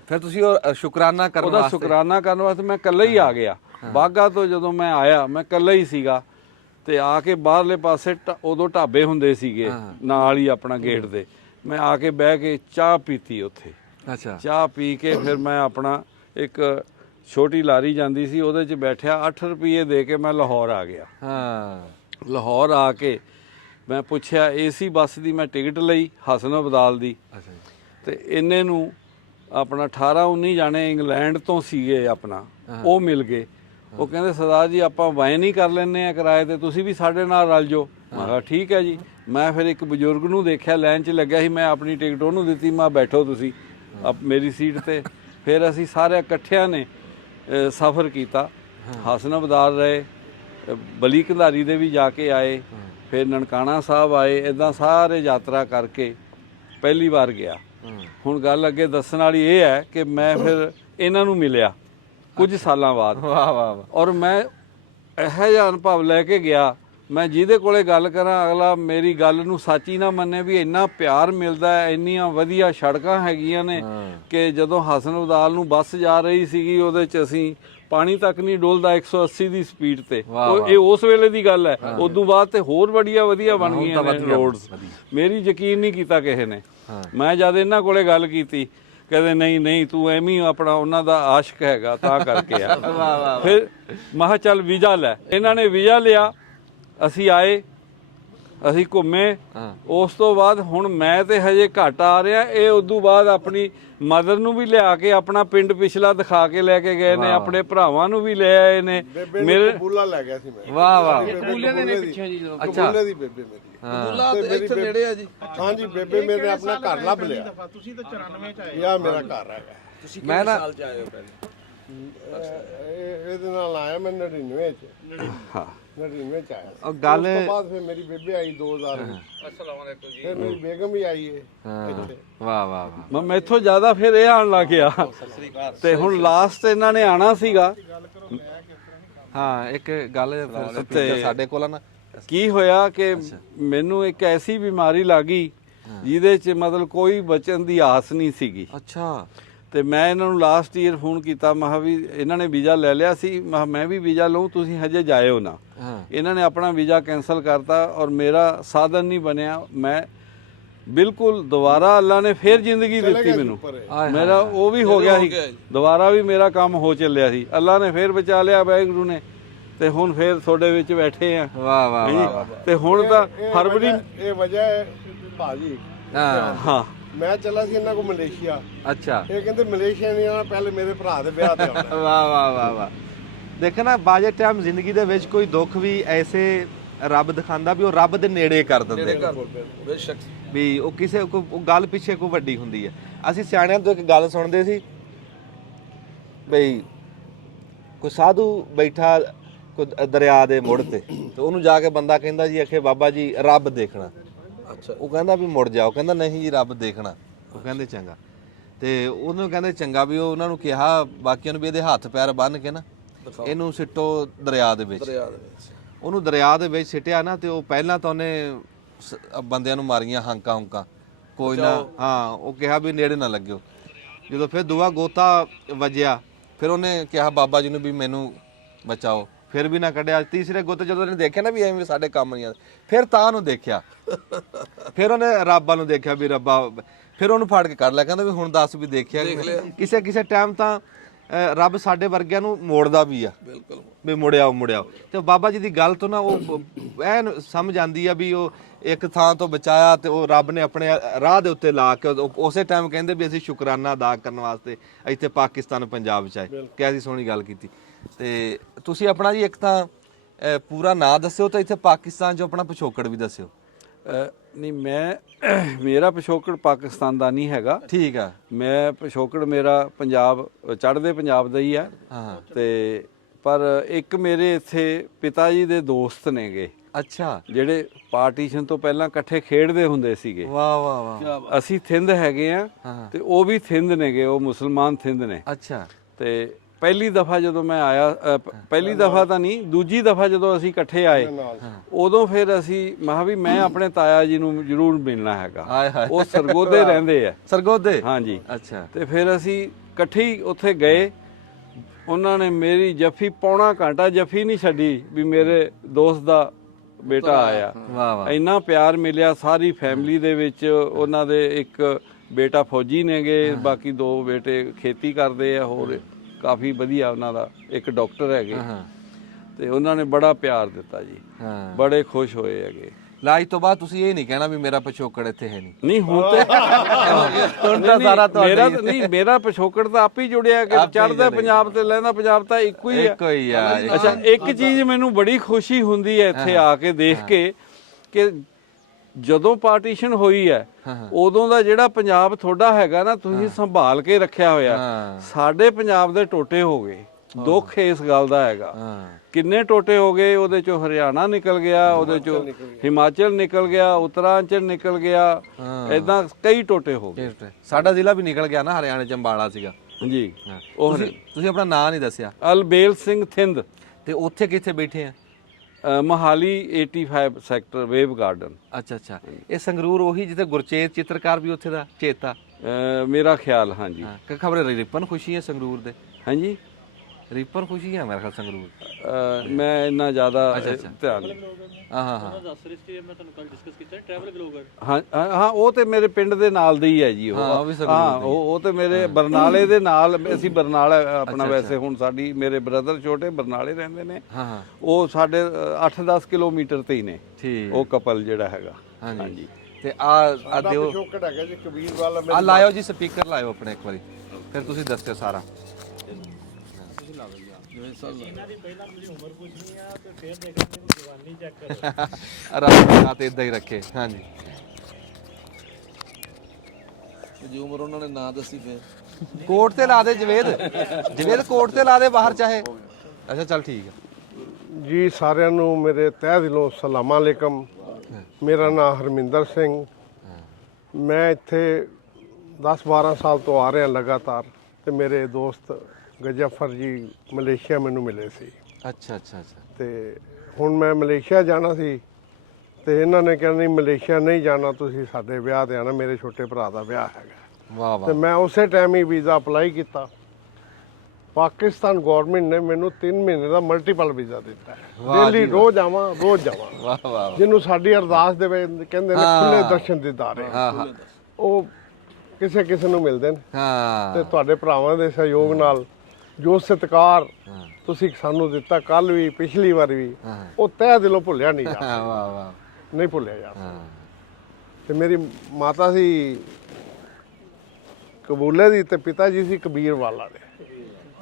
ਫਿਰ ਤੁਸੀਂ ਉਹ ਸ਼ੁਕਰਾਨਾ ਕਰਨ ਉਹਦਾ ਵਾਸਤੇ ਸ਼ੁਕਰਾਨਾ ਕਰਨ ਵਾਸਤੇ ਮੈਂ ਇਕੱਲਾ ਹੀ ਆ ਗਿਆ। ਬਾਗਾ ਤੋਂ ਜਦੋਂ ਮੈਂ ਆਇਆ ਮੈਂ ਇਕੱਲਾ ਹੀ ਸੀਗਾ। ਤੇ ਆ ਕੇ ਬਾਹਰਲੇ ਪਾਸੇ ਉਦੋਂ ਢਾਬੇ ਹੁੰਦੇ ਸੀਗੇ ਨਾਲ ਹੀ ਆਪਣਾ ਗੇਟ ਦੇ, ਮੈਂ ਆ ਕੇ ਬਹਿ ਕੇ ਚਾਹ ਪੀਤੀ ਉੱਥੇ। ਅੱਛਾ। ਚਾਹ ਪੀ ਕੇ ਫਿਰ ਮੈਂ ਆਪਣਾ ਇੱਕ ਛੋਟੀ ਲਾਰੀ ਜਾਂਦੀ ਸੀ, ਉਹਦੇ 'ਚ ਬੈਠਿਆ। 8 ਰੁਪਏ ਦੇ ਕੇ ਮੈਂ ਲਾਹੌਰ ਆ ਗਿਆ। ਹਾਂ। ਲਾਹੌਰ ਆ ਕੇ ਮੈਂ ਪੁੱਛਿਆ, ਏਸੀ ਬੱਸ ਦੀ ਮੈਂ ਟਿਕਟ ਲਈ ਹਸਨ ਅਬਦਾਲ ਦੀ। ਅੱਛਾ। ਤੇ ਇੰਨੇ ਨੂੰ ਆਪਣਾ 18-19 ਜਾਣੇ ਇੰਗਲੈਂਡ ਤੋਂ ਸੀਗੇ ਆਪਣਾ, ਉਹ ਮਿਲ ਗਏ। ਉਹ ਕਹਿੰਦੇ ਸਰਦਾਰ ਜੀ ਆਪਾਂ ਵਾਈਨ ਹੀ ਕਰ ਲੈਂਦੇ ਆ ਕਿਰਾਏ ਤੇ, ਤੁਸੀਂ ਵੀ ਸਾਡੇ ਨਾਲ ਰਲ ਜਾਓ। ਮੈਂ ਕਿਹਾ ਠੀਕ ਹੈ ਜੀ। ਮੈਂ ਫਿਰ ਇੱਕ ਬਜ਼ੁਰਗ ਨੂੰ ਦੇਖਿਆ ਲਾਈਨ 'ਚ ਲੱਗਿਆ ਸੀ, ਮੈਂ ਆਪਣੀ ਟਿਕਟ ਉਹਨੂੰ ਦਿੱਤੀ, ਮੈਂ ਬੈਠੋ ਤੁਸੀਂ ਮੇਰੀ ਸੀਟ ਤੇ। ਫਿਰ ਅਸੀਂ ਸਾਰੇ ਇਕੱਠਿਆਂ ਨੇ ਸਫ਼ਰ ਕੀਤਾ। ਹਸਨ ਅਬਦਾਲ ਰਹੇ, ਬਲੀ ਕੰਧਾਰੀ ਦੇ ਵੀ ਜਾ ਕੇ ਆਏ, ਫਿਰ ਨਨਕਾਣਾ ਸਾਹਿਬ ਆਏ। ਇਦਾਂ ਸਾਰੇ ਯਾਤਰਾ ਕਰਕੇ ਪਹਿਲੀ ਵਾਰ ਗਿਆ। ਹੁਣ ਗੱਲ ਅੱਗੇ ਦੱਸਣ ਵਾਲੀ ਇਹ ਹੈ ਕਿ ਮੈਂ ਫਿਰ ਇਹਨਾਂ ਨੂੰ ਮਿਲਿਆ ਕੁਝ ਸਾਲਾਂ ਬਾਅਦ। ਵਾਹ ਵਾਹ ਵਾਹ। ਔਰ ਮੈਂ ਇਹੋ ਜਿਹਾ ਅਨੁਭਵ ਲੈ ਕੇ ਗਿਆ ਮੈਂ ਜਿਹਦੇ ਕੋਲੇ ਗੱਲ ਕਰਾਂ ਅਗਲਾ ਮੇਰੀ ਗੱਲ ਨੂੰ ਸੱਚ ਹੀ ਨਾ ਮੰਨੇ ਵੀ ਇੰਨਾ ਪਿਆਰ ਮਿਲਦਾ ਹੈ, ਇੰਨੀਆਂ ਵਧੀਆ ਸੜਕਾਂ ਹੈਗੀਆਂ ਨੇ ਕਿ ਜਦੋਂ ਹਸਨ ਅਬਦਾਲ ਨੂੰ ਬੱਸ ਜਾ ਰਹੀ ਸੀਗੀ ਉਹਦੇ 'ਚ ਅਸੀਂ ਪਾਣੀ ਤੱਕ ਨਹੀਂ ਡੋਲਦਾ 180 ਦੀ ਸਪੀਡ ਤੇ। ਇਹ ਉਸ ਵੇਲੇ ਦੀ ਗੱਲ ਹੈ। ਉਦੋਂ ਬਾਅਦ ਤੇ ਹੋਰ ਵਧੀਆ ਬਣ ਗਈਆਂ ਨੇ ਰੋਡਸ। ਮੇਰੀ ਯਕੀਨ ਨਹੀਂ ਕੀਤਾ ਕਿਸੇ ਨੇ। ਮੈਂ ਜਦ ਇਹਨਾਂ ਕੋਲੇ ਗੱਲ ਕੀਤੀ ਕਹਿੰਦੇ ਨਹੀਂ ਤੂੰ ਐਵੇਂ ਹੀ ਆਪਣਾ ਉਹਨਾਂ ਦਾ ਆਸ਼ਕ ਹੈਗਾ ਤਾਂ ਕਰਕੇ ਆ। ਫਿਰ ਮੈਂ ਕਿਹਾ ਚੱਲ ਵੀਜ਼ਾ ਲੈ। ਇਹਨਾਂ ਨੇ ਵੀਜ਼ਾ ਲਿਆ, ਅਸੀਂ ਆਏ, ਅਸੀਂ ਘੁੰਮੇ। ਉਸ ਤੋਂ ਬਾਅਦ ਹੁਣ ਮੈਂ ਤੇ ਹਜੇ ਘੱਟ ਆ ਰਿਹਾ, ਇਹ ਉਦੋਂ ਬਾਅਦ ਆਪਣੀ ਮਦਰ ਨੂੰ ਵੀ ਲਿਆ ਕੇ ਆਪਣਾ ਪਿੰਡ ਪਿਛਲਾ ਦਿਖਾ ਕੇ ਲੈ ਕੇ ਗਏ ਨੇ, ਆਪਣੇ ਭਰਾਵਾਂ ਨੂੰ ਵੀ ਲੈ ਆਏ ਨੇ। ਮੇਰੇ ਕਬੂਲਾ ਲੈ ਗਿਆ ਸੀ ਮੈਂ। ਵਾਹ ਵਾਹ। ਕਬੂਲੇ ਦੇ ਨੇ ਪਿੱਛੇ ਜੀ ਜਦੋਂ ਕਬੂਲੇ ਦੀ ਬੇਬੇ ਮੇਰੀ। ਕਬੂਲਾ ਤੇ ਇੱਥੇ ਨੇੜੇ ਆ ਜੀ। ਹਾਂਜੀ ਬੇਬੇ ਮੇਰੇ ਨੇ ਆਪਣਾ ਘਰ ਲੱਭ ਲਿਆ। ਤੁਸੀਂ ਤਾਂ 94 ਚ ਆਏ। ਯਾ ਮੇਰਾ ਘਰ ਹੈਗਾ। ਤੁਸੀਂ ਮੈਂ ਕਿੰਨੇ ਨਾ- ਸਾਲ ਚ ਆਏ ਹੋ ਪਹਿਲੇ? ਇਹਦੇ ਨਾਲ ਆਇਆ ਮੈਂ 99 ਚ। ਹਾਂ 99 ਚ ਆਇਆ। ਉਹ ਗੱਲ ਉਸ ਤੋਂ ਬਾਅਦ ਫਿਰ ਮੇਰੀ ਬੇਬੇ ਆਈ 2000 ਵਿੱਚ। ਅਸਲਾਮ ਵਾਲੇਕੁਮ ਜੀ। ਫਿਰ ਮੇਰੀ ਬੇਗਮ ਵੀ ਆਈ ਹੈ ਇੱਥੇ। ਵਾਹ ਵਾਹ ਵਾਹ। ਮੈਥੋਂ ਜ਼ਿਆਦਾ ਫਿਰ ਇਹ ਆਉਣ ਲੱਗ ਗਿਆ ਤੇ ਹੁਣ ਲਾਸਟ ਇਹਨਾਂ ਨੇ ਆਣਾ ਸੀਗਾ। ਹਾਂ ਇੱਕ ਗੱਲ ਫਿਰ ਸਾਡੇ ਕੋਲ ਆ ਨਾ, ਕੀ ਹੋਇਆ ਕਿ ਮੈਨੂੰ ਇੱਕ ਐਸੀ ਬਿਮਾਰੀ ਲੱਗੀ ਜਿਹਦੇ 'ਚ ਮਤਲਬ ਕੋਈ ਬਚਣ ਦੀ ਆਸ ਨਹੀਂ ਸੀਗੀ। ਅੱਛਾ। ਤੇ ਮੈਂ ਇਹਨਾਂ ਨੂੰ ਲਾਸਟ ਈਅਰ ਫੋਨ ਕੀਤਾ, ਮੈਂ ਕਿਹਾ ਵੀ ਇਹਨਾਂ ਨੇ ਵੀਜ਼ਾ ਲੈ ਲਿਆ ਸੀ, ਮੈਂ ਕਿਹਾ ਮੈਂ ਵੀ ਵੀਜ਼ਾ ਲਊਂ, ਤੁਸੀਂ ਹਜੇ ਜਾਇਓ ਨਾ। ਇਹਨਾਂ ਨੇ ਆਪਣਾ ਵੀਜ਼ਾ ਕੈਂਸਲ ਕਰਤਾ ਔਰ ਮੇਰਾ ਸਾਧਨ ਨਹੀਂ ਬਣਿਆ। ਮੈਂ ਬਿਲਕੁਲ ਦੁਬਾਰਾ ਅੱਲਾ ਨੇ ਫਿਰ ਜ਼ਿੰਦਗੀ ਦਿੱਤੀ ਮੈਨੂੰ। ਮੇਰਾ ਉਹ ਵੀ ਹੋ ਗਿਆ ਸੀ, ਦੁਬਾਰਾ ਵੀ ਮੇਰਾ ਕੰਮ ਹੋ ਚੱਲਿਆ ਸੀ। ਅੱਲਾ ਨੇ ਫਿਰ ਬਚਾ ਲਿਆ ਵਾਹਿਗੁਰੂ ਨੇ, ਤੇ ਹੁਣ ਫਿਰ ਤੁਹਾਡੇ ਵਿੱਚ ਬੈਠੇ ਆ। ਵਾਹ ਵਾਹ ਵਾਹ। ਤੇ ਹੁਣ ਤਾਂ ਫਰਵਰੀ ਇਹ ਵਜ੍ਹਾ ਹੈ ਭਾਜੀ। ਹਾਂ ਮੈਂ ਚੱਲਾ ਸੀ ਇਹਨਾਂ ਕੋ ਮਲੇਸ਼ੀਆ। ਅੱਛਾ। ਇਹ ਕਹਿੰਦੇ ਮਲੇਸ਼ੀਆ ਨਹੀਂ ਆਉਣਾ, ਪਹਿਲੇ ਮੇਰੇ ਭਰਾ ਦੇ ਵਿਆਹ ਤੇ ਆਉਣਾ। ਵਾਹ ਵਾਹ ਵਾਹ ਵਾਹ। ਦੇਖੋ ਨਾ ਬਾਜੇ ਟਾਈਮ ਜ਼ਿੰਦਗੀ ਦੇ ਵਿੱਚ ਕੋਈ ਦੁੱਖ ਵੀ ਐਸੇ ਰੱਬ ਦਿਖਾਉਂਦਾ ਵੀ ਉਹ ਰੱਬ ਦੇ ਨੇੜੇ ਕਰ ਦਿੰਦੇ ਬੇਸ਼ੱਕ ਵੀ ਉਹ ਕਿਸੇ ਉਹ ਗੱਲ ਪਿੱਛੇ ਕੋਈ ਵੱਡੀ ਹੁੰਦੀ ਹੈ। ਅਸੀਂ ਸਿਆਣਿਆਂ ਤੋਂ ਇੱਕ ਗੱਲ ਸੁਣਦੇ ਸੀ ਬਈ ਕੋਈ ਸਾਧੂ ਬੈਠਾ ਕੋਈ ਦਰਿਆ ਦੇ ਮੁੜ ਤੇ ਉਹਨੂੰ ਜਾ ਕੇ ਬੰਦਾ ਕਹਿੰਦਾ ਜੀ ਅਖੇ ਬਾਬਾ ਜੀ ਰੱਬ ਦੇਖਣਾ। ਅੱਛਾ। ਉਹ ਕਹਿੰਦਾ ਵੀ ਮੁੜ ਜਾਓ, ਕਹਿੰਦਾ ਨਹੀਂ ਜੀ ਰੱਬ ਦੇਖਣਾ। ਉਹ ਕਹਿੰਦੇ ਚੰਗਾ। ਤੇ ਉਹਨੂੰ ਕਹਿੰਦੇ ਚੰਗਾ ਵੀ ਉਹ ਉਹਨਾਂ ਨੂੰ ਕਿਹਾ ਬਾਕੀਆਂ ਨੂੰ ਵੀ ਇਹਦੇ ਹੱਥ ਪੈਰ ਬੰਨ੍ਹ ਕੇ ਨਾ ਇਹਨੂੰ ਸਿੱਟੋ ਦਰਿਆ ਦੇ ਵਿੱਚ। ਉਹਨੂੰ ਦਰਿਆ ਦੇ ਵਿੱਚ ਸਿੱਟਿਆ ਨਾ ਤੇ ਉਹ ਪਹਿਲਾਂ ਤਾਂ ਉਹਨੇ ਬੰਦਿਆਂ ਨੂੰ ਮਾਰੀਆਂ ਹਾਂਕਾਂ ਕੋਈ ਨਾ। ਹਾਂ ਉਹ ਕਿਹਾ ਵੀ ਨੇੜੇ ਨਾ ਲੱਗਿਓ। ਜਦੋਂ ਫਿਰ ਦੂਆ ਗੋਤਾ ਵੱਜਿਆ ਫਿਰ ਉਹਨੇ ਕਿਹਾ ਬਾਬਾ ਜੀ ਨੂੰ ਵੀ ਮੈਨੂੰ ਬਚਾਓ, ਫਿਰ ਵੀ ਨਾ ਕੱਢਿਆ। ਤੀਸਰੇ ਗੋਤੇ ਜਦੋਂ ਉਹਨੇ ਦੇਖਿਆ ਨਾ ਵੀ ਐਵੇਂ ਸਾਡੇ ਕੰਮ ਨਹੀਂ ਆ, ਫਿਰ ਤਾਂ ਉਹਨੂੰ ਦੇਖਿਆ, ਫਿਰ ਉਹਨੇ ਰੱਬਾ ਨੂੰ ਦੇਖਿਆ ਵੀ ਰੱਬਾ, ਫਿਰ ਉਹਨੂੰ ਫੜ ਕੇ ਕੱਢ ਲਿਆ। ਕਹਿੰਦਾ ਵੀ ਹੁਣ ਦੱਸ ਵੀ ਦੇਖਿਆ ਕਿਸੇ ਟਾਈਮ ਤਾਂ ਰੱਬ ਸਾਡੇ ਵਰਗਿਆਂ ਨੂੰ ਮੋੜਦਾ ਵੀ ਆ। ਬਿਲਕੁਲ ਵੀ ਮੁੜਿਆਓ ਤੇ ਬਾਬਾ ਜੀ ਦੀ ਗੱਲ ਤੋਂ ਨਾ ਉਹ ਐਨ ਸਮਝ ਆਂਦੀ ਆ ਵੀ ਉਹ ਇੱਕ ਥਾਂ ਤੋਂ ਬਚਾਇਆ ਤੇ ਉਹ ਰੱਬ ਨੇ ਆਪਣੇ ਰਾਹ ਦੇ ਉੱਤੇ ਲਾ ਕੇ ਉਸੇ ਟਾਈਮ ਕਹਿੰਦੇ ਵੀ ਅਸੀਂ ਸ਼ੁਕਰਾਨਾ ਅਦਾ ਕਰਨ ਵਾਸਤੇ ਇੱਥੇ ਪਾਕਿਸਤਾਨ ਪੰਜਾਬ ਚ ਆਏ। ਕਿਹਦੀ ਸੋਹਣੀ ਗੱਲ ਕੀਤੀ। ਤੇ ਤੁਸੀਂ ਆਪਣਾ ਜੀ ਇੱਕ ਤਾਂ ਪੂਰਾ ਨਾਂ ਦੱਸਿਓ ਤੇ ਇੱਥੇ ਪਾਕਿਸਤਾਨ 'ਚ ਆਪਣਾ ਪਿਛੋਕੜ ਵੀ ਦੱਸਿਓ। ਨਹੀਂ ਮੇਰਾ ਪਿਛੋਕੜ ਪਾਕਿਸਤਾਨ ਦਾ ਨਹੀਂ ਹੈਗਾ। ਠੀਕ ਆ। ਮੈਂ ਪਿਛੋਕੜ ਮੇਰਾ ਪੰਜਾਬ ਚੜ੍ਹਦੇ ਪੰਜਾਬ ਦਾ ਹੀ ਆ। ਹਾਂ। ਤੇ ਪਰ ਇੱਕ ਮੇਰੇ ਇੱਥੇ ਪਿਤਾ ਜੀ ਦੇ ਦੋਸਤ ਨੇਗੇ। ਅੱਛਾ। ਜਿਹੜੇ ਪਾਰਟੀਸ਼ਨ ਤੋਂ ਪਹਿਲਾਂ ਇਕੱਠੇ ਖੇਡਦੇ ਹੁੰਦੇ ਸੀਗੇ। ਵਾਹ ਵਾਹ ਵਾਹ। ਅਸੀਂ ਥਿੰਦ ਹੈਗੇ ਆ ਤੇ ਉਹ ਵੀ ਥਿੰਦ ਨੇਗੇ, ਉਹ ਮੁਸਲਮਾਨ ਥਿੰਦ ਨੇ। ਅੱਛਾ। ਤੇ ਪਹਿਲੀ ਦਫਾ ਜਦੋਂ ਮੈਂ ਆਇਆ, ਪਹਿਲੀ ਦਫਾ ਤਾਂ ਨਹੀਂ ਦੂਜੀ ਦਫਾ ਜਦੋਂ ਅਸੀਂ ਇਕੱਠੇ ਆਏ ਉਦੋਂ ਫਿਰ ਅਸੀਂ ਮੈਂ ਵੀ ਮੈਂ ਆਪਣੇ ਤਾਇਆ ਜੀ ਨੂੰ ਜ਼ਰੂਰ ਮਿਲਣਾ ਹੈਗਾ। ਉਹ ਸਰਗੋਦੇ ਰਹਿੰਦੇ ਆ। ਸਰਗੋਦੇ? ਹਾਂਜੀ। ਅੱਛਾ। ਤੇ ਫਿਰ ਅਸੀਂ ਇਕੱਠੇ ਹੀ ਉੱਥੇ ਗਏ। ਉਹਨਾਂ ਨੇ ਮੇਰੀ ਜੱਫੀ ਪੌਣਾ ਘੰਟਾ ਜੱਫੀ ਨਹੀਂ ਛੱਡੀ ਵੀ ਮੇਰੇ ਦੋਸਤ ਦਾ ਬੇਟਾ ਆਇਆ। ਵਾਹ ਵਾਹ। ਇੰਨਾ ਪਿਆਰ ਮਿਲਿਆ ਸਾਰੀ ਫੈਮਿਲੀ ਦੇ ਵਿੱਚ। ਉਹਨਾਂ ਦੇ ਇੱਕ ਬੇਟਾ ਫੌਜੀ ਨੇਗੇ, ਬਾਕੀ ਦੋ ਬੇਟੇ ਖੇਤੀ ਕਰਦੇ ਆ, ਹੋਰ ਕਾਫੀ ਵਧੀਆ ਉਹਨਾਂ ਦਾ ਇੱਕ ਡਾਕਟਰ ਹੈਗੇ। ਤੇ ਉਹਨਾਂ ਨੇ ਬੜਾ ਪਿਆਰ ਦਿੱਤਾ ਜੀ। ਬੜੇ ਖੁਸ਼ ਹੋਏ ਹੈਗੇ। ਲਾਜ ਤੋਂ ਬਾਅਦ ਤੁਸੀਂ ਇਹ ਨਹੀਂ ਕਹਿਣਾ ਵੀ ਮੇਰਾ ਪਿਛੋਕੜ ਇੱਥੇ ਹੈ ਨਹੀਂ। ਨਹੀਂ ਹੁਣ ਤੇ ਮੇਰਾ ਪਿਛੋਕੜ ਤਾਂ ਆਪ ਹੀ ਜੁੜਿਆ ਕਿ ਚੜ੍ਹਦਾ ਪੰਜਾਬ ਤੇ ਲਹਿੰਦਾ ਪੰਜਾਬ ਤਾਂ ਇੱਕੋ ਹੀ ਆ। ਅੱਛਾ ਇੱਕ ਚੀਜ਼ ਮੈਨੂੰ ਬੜੀ ਖੁਸ਼ੀ ਹੁੰਦੀ ਹੈ ਇੱਥੇ ਆ ਕੇ ਦੇਖ ਕੇ ਕਿ ਜਦੋਂ ਪਾਰਟੀਸ਼ਨ ਹੋਈ ਹੈ ਉਦੋਂ ਦਾ ਜਿਹੜਾ ਪੰਜਾਬ ਤੁਹਾਡਾ ਹੈਗਾ ਨਾ ਤੁਸੀਂ ਸੰਭਾਲ ਕੇ ਰੱਖਿਆ ਹੋਇਆ। ਸਾਡੇ ਪੰਜਾਬ ਦੇ ਟੋਟੇ ਹੋ ਗਏ। ਦੁੱਖ ਇਸ ਗੱਲ ਦਾ ਹੈਗਾ। ਕਿੰਨੇ ਟੋਟੇ ਹੋ ਗਏ, ਉਹਦੇ ਚੋਂ ਹਰਿਆਣਾ ਨਿਕਲ ਗਿਆ, ਉਹਦੇ ਚੋਂ ਹਿਮਾਚਲ ਨਿਕਲ ਗਿਆ, ਉੱਤਰਾਂਚਲ ਨਿਕਲ ਗਿਆ, ਏਦਾਂ ਕਈ ਟੋਟੇ ਹੋ ਗਏ। ਸਾਡਾ ਜ਼ਿਲ੍ਹਾ ਵੀ ਨਿਕਲ ਗਿਆ ਨਾ, ਹਰਿਆਣੇ ਚ ਅੰਬਾਲਾ ਸੀਗਾ ਜੀ। ਤੁਸੀਂ ਆਪਣਾ ਨਾਂ ਨਹੀਂ ਦੱਸਿਆ। ਅਲਬੇਲ ਸਿੰਘ ਥਿੰਦ। ਤੇ ਉੱਥੇ ਕਿੱਥੇ ਬੈਠੇ ਆ? Mohali 85 sector wave garden. ਅੱਛਾ ਅੱਛਾ, ਇਹ ਸੰਗਰੂਰ ਉਹੀ ਜਿੱਥੇ ਗੁਰਚੇਤ ਚਿੱਤਰਕਾਰ ਵੀ ਉੱਥੇ ਦਾ ਚੇਤਾ? ਮੇਰਾ ਖਿਆਲ, ਹਾਂਜੀ। ਕਿ ਖਬਰ ਰਿਪਨ ਖੁਸ਼ੀ ਹੈ ਸੰਗਰੂਰ ਦੇ? ਹਾਂਜੀ, ਰਿਪਨ ਖੁਸ਼ੀ ਹੈ ਮੇਰੇ ਖਿਆਲ ਸੰਗਰੂਰ। ਮੈਂ ਇੰਨਾ ਜ਼ਿਆਦਾ ਧਿਆਨ ਹਾਂ ਹਾਂ ਹਾਂ ਦੱਸ ਰਹੀ ਸੀ ਮੈਂ ਤੁਹਾਨੂੰ ਕੱਲ ਡਿਸਕਸ ਕੀਤਾ ਟਰੈਵਲ ਬਲੌਗਰ। ਹਾਂ, ਉਹ ਤੇ ਮੇਰੇ ਪਿੰਡ ਦੇ ਨਾਲ ਦੇ ਹੀ ਹੈ ਜੀ। ਹਾਂ, ਉਹ ਵੀ ਸੰਗਰੂਰ ਹਾਂ, ਉਹ ਤੇ ਮੇਰੇ ਬਰਨਾਲੇ ਦੇ ਨਾਲ, ਅਸੀਂ ਬਰਨਾਲਾ ਆਪਣਾ ਵੈਸੇ ਹੁਣ ਸਾਡੀ ਮੇਰੇ ਬ੍ਰਦਰ ਛੋਟੇ ਬਰਨਾਲੇ ਰਹਿੰਦੇ ਨੇ। ਹਾਂ ਹਾਂ, ਉਹ ਸਾਡੇ 8-10 ਕਿਲੋਮੀਟਰ ਤੇ ਹੀ ਨੇ ਠੀਕ। ਉਹ ਕਪਲ ਜਿਹੜਾ ਹੈਗਾ। ਹਾਂਜੀ, ਤੇ ਆ ਦਿਓ ਪਿਛੋਕੜ ਹੈਗਾ ਜੀ ਕਬੀਰ ਵਾਲਾ। ਆ ਲਾਇਓ ਜੀ, ਸਪੀਕਰ ਲਾਇਓ ਆਪਣੇ ਇੱਕ ਵਾਰੀ, ਫਿਰ ਤੁਸੀਂ ਦੱਸਿਓ ਸਾਰਾ। ਇਹਨਾਂ ਦੀ ਪਹਿਲਾਂ ਤੁਸੀਂ ਉਮਰ ਪੁੱਛਣੀ ਆ ਤੇ ਫਿਰ ਦੇਖਾਂਗੇ ਜਵਾਨੀ ਚੈੱਕ ਕਰੋ। ਰੱਬ ਦੀ ਰਾਤ ਇਦਾਂ ਹੀ ਰੱਖੇ। ਹਾਂਜੀ, ਜੇ ਉਮਰ ਉਹਨਾਂ ਨੇ ਨਾ ਦੱਸੀ ਫਿਰ ਕੋਟ ਤੇ ਲਾ ਦੇ ਜਵੇਦ, ਜਵੇਦ ਕੋਟ ਤੇ ਲਾ ਦੇ ਬਾਹਰ ਚਾਹੇ। ਅੱਛਾ ਚੱਲ ਠੀਕ ਹੈ ਜੀ। ਸਾਰਿਆਂ ਨੂੰ ਮੇਰੇ ਤਹਿ ਦਿਲੋਂ ਸਲਾਮ ਅਲੈਕਮ। ਮੇਰਾ ਨਾਮ ਹਰਮਿੰਦਰ ਸਿੰਘ। ਮੈਂ ਇੱਥੇ 10-12 ਸਾਲ ਤੋਂ ਆ ਰਿਹਾ ਲਗਾਤਾਰ, ਤੇ ਮੇਰੇ ਦੋਸਤ ਗਜਫਰ ਜੀ ਮਲੇਸ਼ੀਆ ਮੈਨੂੰ ਮਿਲੇ ਸੀ। ਅੱਛਾ ਅੱਛਾ ਅੱਛਾ, ਤੇ ਹੁਣ ਮੈਂ ਮਲੇਸ਼ੀਆ ਜਾਣਾ ਸੀ, ਤੇ ਇਹਨਾਂ ਨੇ ਕਿਹਾ ਨਹੀਂ ਮਲੇਸ਼ੀਆ ਨਹੀਂ ਜਾਣਾ, ਤੁਸੀਂ ਸਾਡੇ ਵਿਆਹ ਤੇ ਆਣਾ, ਮੇਰੇ ਛੋਟੇ ਭਰਾ ਦਾ ਵਿਆਹ ਹੈਗਾ। ਵਾਹ ਤੇ ਵਾਹ, ਮੈਂ ਉਸੇ ਟਾਈਮ ਹੀ ਵੀਜ਼ਾ ਅਪਲਾਈ ਕੀਤਾ। ਪਾਕਿਸਤਾਨ ਗਵਰਨਮੈਂਟ ਨੇ ਮੈਨੂੰ 3 ਮਹੀਨੇ ਦਾ ਮਲਟੀਪਲ ਵੀਜ਼ਾ ਦਿੱਤਾ ਹੈ। ਦਿੱਲੀ ਰੋਜ਼ ਆਵਾਂ, ਰੋਜ਼ ਜਾਵਾਂ। ਵਾਹ ਵਾਹ, ਜਿਹਨੂੰ ਸਾਡੀ ਅਰਦਾਸ ਦੇ ਵਿੱਚ ਕਹਿੰਦੇ ਨੇ ਖੁੱਲੇ ਦਰਸ਼ਨ ਦੀਦਾਰੇ, ਹਾਂ ਹਾਂ ਉਹ ਕਿਸੇ ਕਿਸੇ ਨੂੰ ਮਿਲਦੇ ਨੇ। ਹਾਂ, ਤੇ ਤੁਹਾਡੇ ਭਰਾਵਾਂ ਦੇ ਸਹਿਯੋਗ ਨਾਲ ਜੋ ਸਤਿਕਾਰ ਤੁਸੀਂ ਸਾਨੂੰ ਦਿੱਤਾ ਕੱਲ ਵੀ, ਪਿਛਲੀ ਵਾਰ ਵੀ, ਉਹ ਤਹਿ ਦਿਲੋਂ ਭੁੱਲਿਆ ਨਹੀਂ ਜਾ ਵਾਹ ਵਾਹ, ਨਹੀਂ ਭੁੱਲਿਆ ਜਾ। ਹਾਂ ਤੇ ਮੇਰੀ ਮਾਤਾ ਸੀ ਕਬੂਲੇ ਦੀ, ਤੇ ਪਿਤਾ ਜੀ ਸੀ ਕਬੀਰ ਵਾਲਾ ਦੇ।